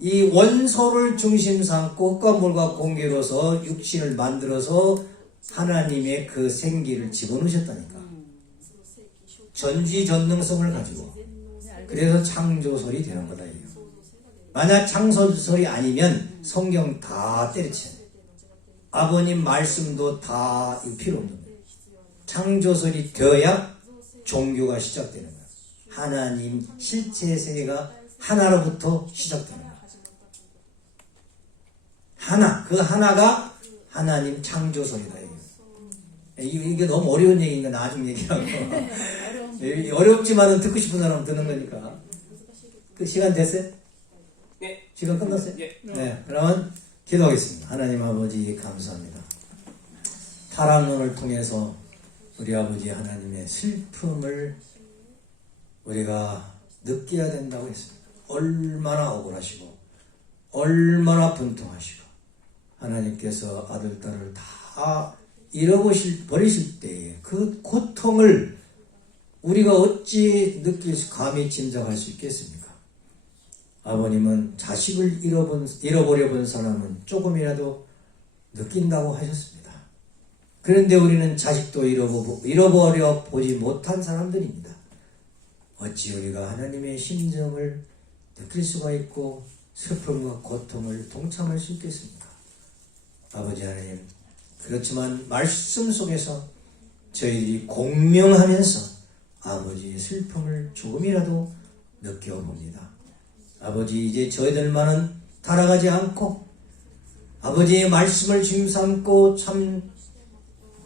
이 원소를 중심 삼고 흙과 물과 공기로서 육신을 만들어서 하나님의 그 생기를 집어넣으셨다니까. 전지전능성을 가지고. 그래서 창조설이 되는 거다. 이거. 만약 창조설이 아니면 성경 다 때려쳐요. 아버님 말씀도 다 필요 없는 거예요. 창조설이 되어야 종교가 시작되는 거예요. 하나님 실체 세계가 하나로부터 시작되는 거예요. 그 하나가 하나님 창조설이다. 이게 너무 어려운 얘기니까 나중 얘기하고. 어렵지만은 듣고 싶은 사람은 듣는 거니까. 그 시간 됐어요? 네. 시간 끝났어요? 예. 네. 그러면 기도하겠습니다. 하나님 아버지 감사합니다. 타락론을 통해서 우리 아버지 하나님의 슬픔을 우리가 느껴야 된다고 했습니다. 얼마나 억울하시고 얼마나 분통하시고 하나님께서 아들, 딸을 다 버리실 때에 그 고통을 우리가 어찌 감히 짐작할 수 있겠습니까? 아버님은 자식을 잃어버려 본 사람은 조금이라도 느낀다고 하셨습니다. 그런데 우리는 자식도 잃어버려 보지 못한 사람들입니다. 어찌 우리가 하나님의 심정을 느낄 수가 있고 슬픔과 고통을 동참할 수 있겠습니까? 아버지 하나님, 그렇지만 말씀 속에서 저희들이 공명하면서 아버지의 슬픔을 조금이라도 느껴봅니다. 아버지, 이제 저희들만은 타락하지 않고 아버지의 말씀을 중심 삼고 참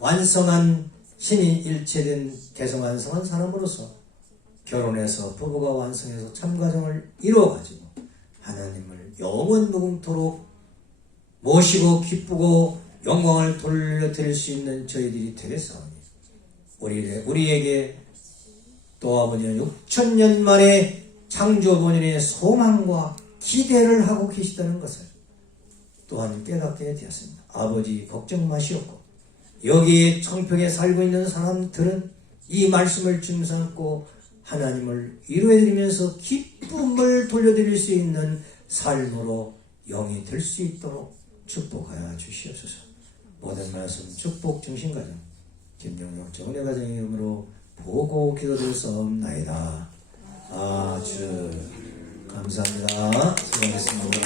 완성한 신이 일체된 개성완성한 사람으로서 결혼해서 부부가 완성해서 참가정을 이루어가지고 하나님을 영원 무궁토록 모시고 기쁘고 영광을 돌려드릴 수 있는 저희들이 되겠사오니 우리에게 또 아버지는 6천년 만에 창조 본인의 소망과 기대를 하고 계시다는 것을 또한 깨닫게 되었습니다. 아버지 걱정 마시옵고 여기 청평에 살고 있는 사람들은 이 말씀을 중삼고 하나님을 위로해드리면서 기쁨을 돌려드릴 수 있는 삶으로 영이 될 수 있도록 축복하여 주시옵소서. 모든 말씀 축복 중심가정 김용혁 정은혜 가정의 이름으로 보고 기도드렸사옵나이다. 아주 감사합니다. 수고하셨습니다.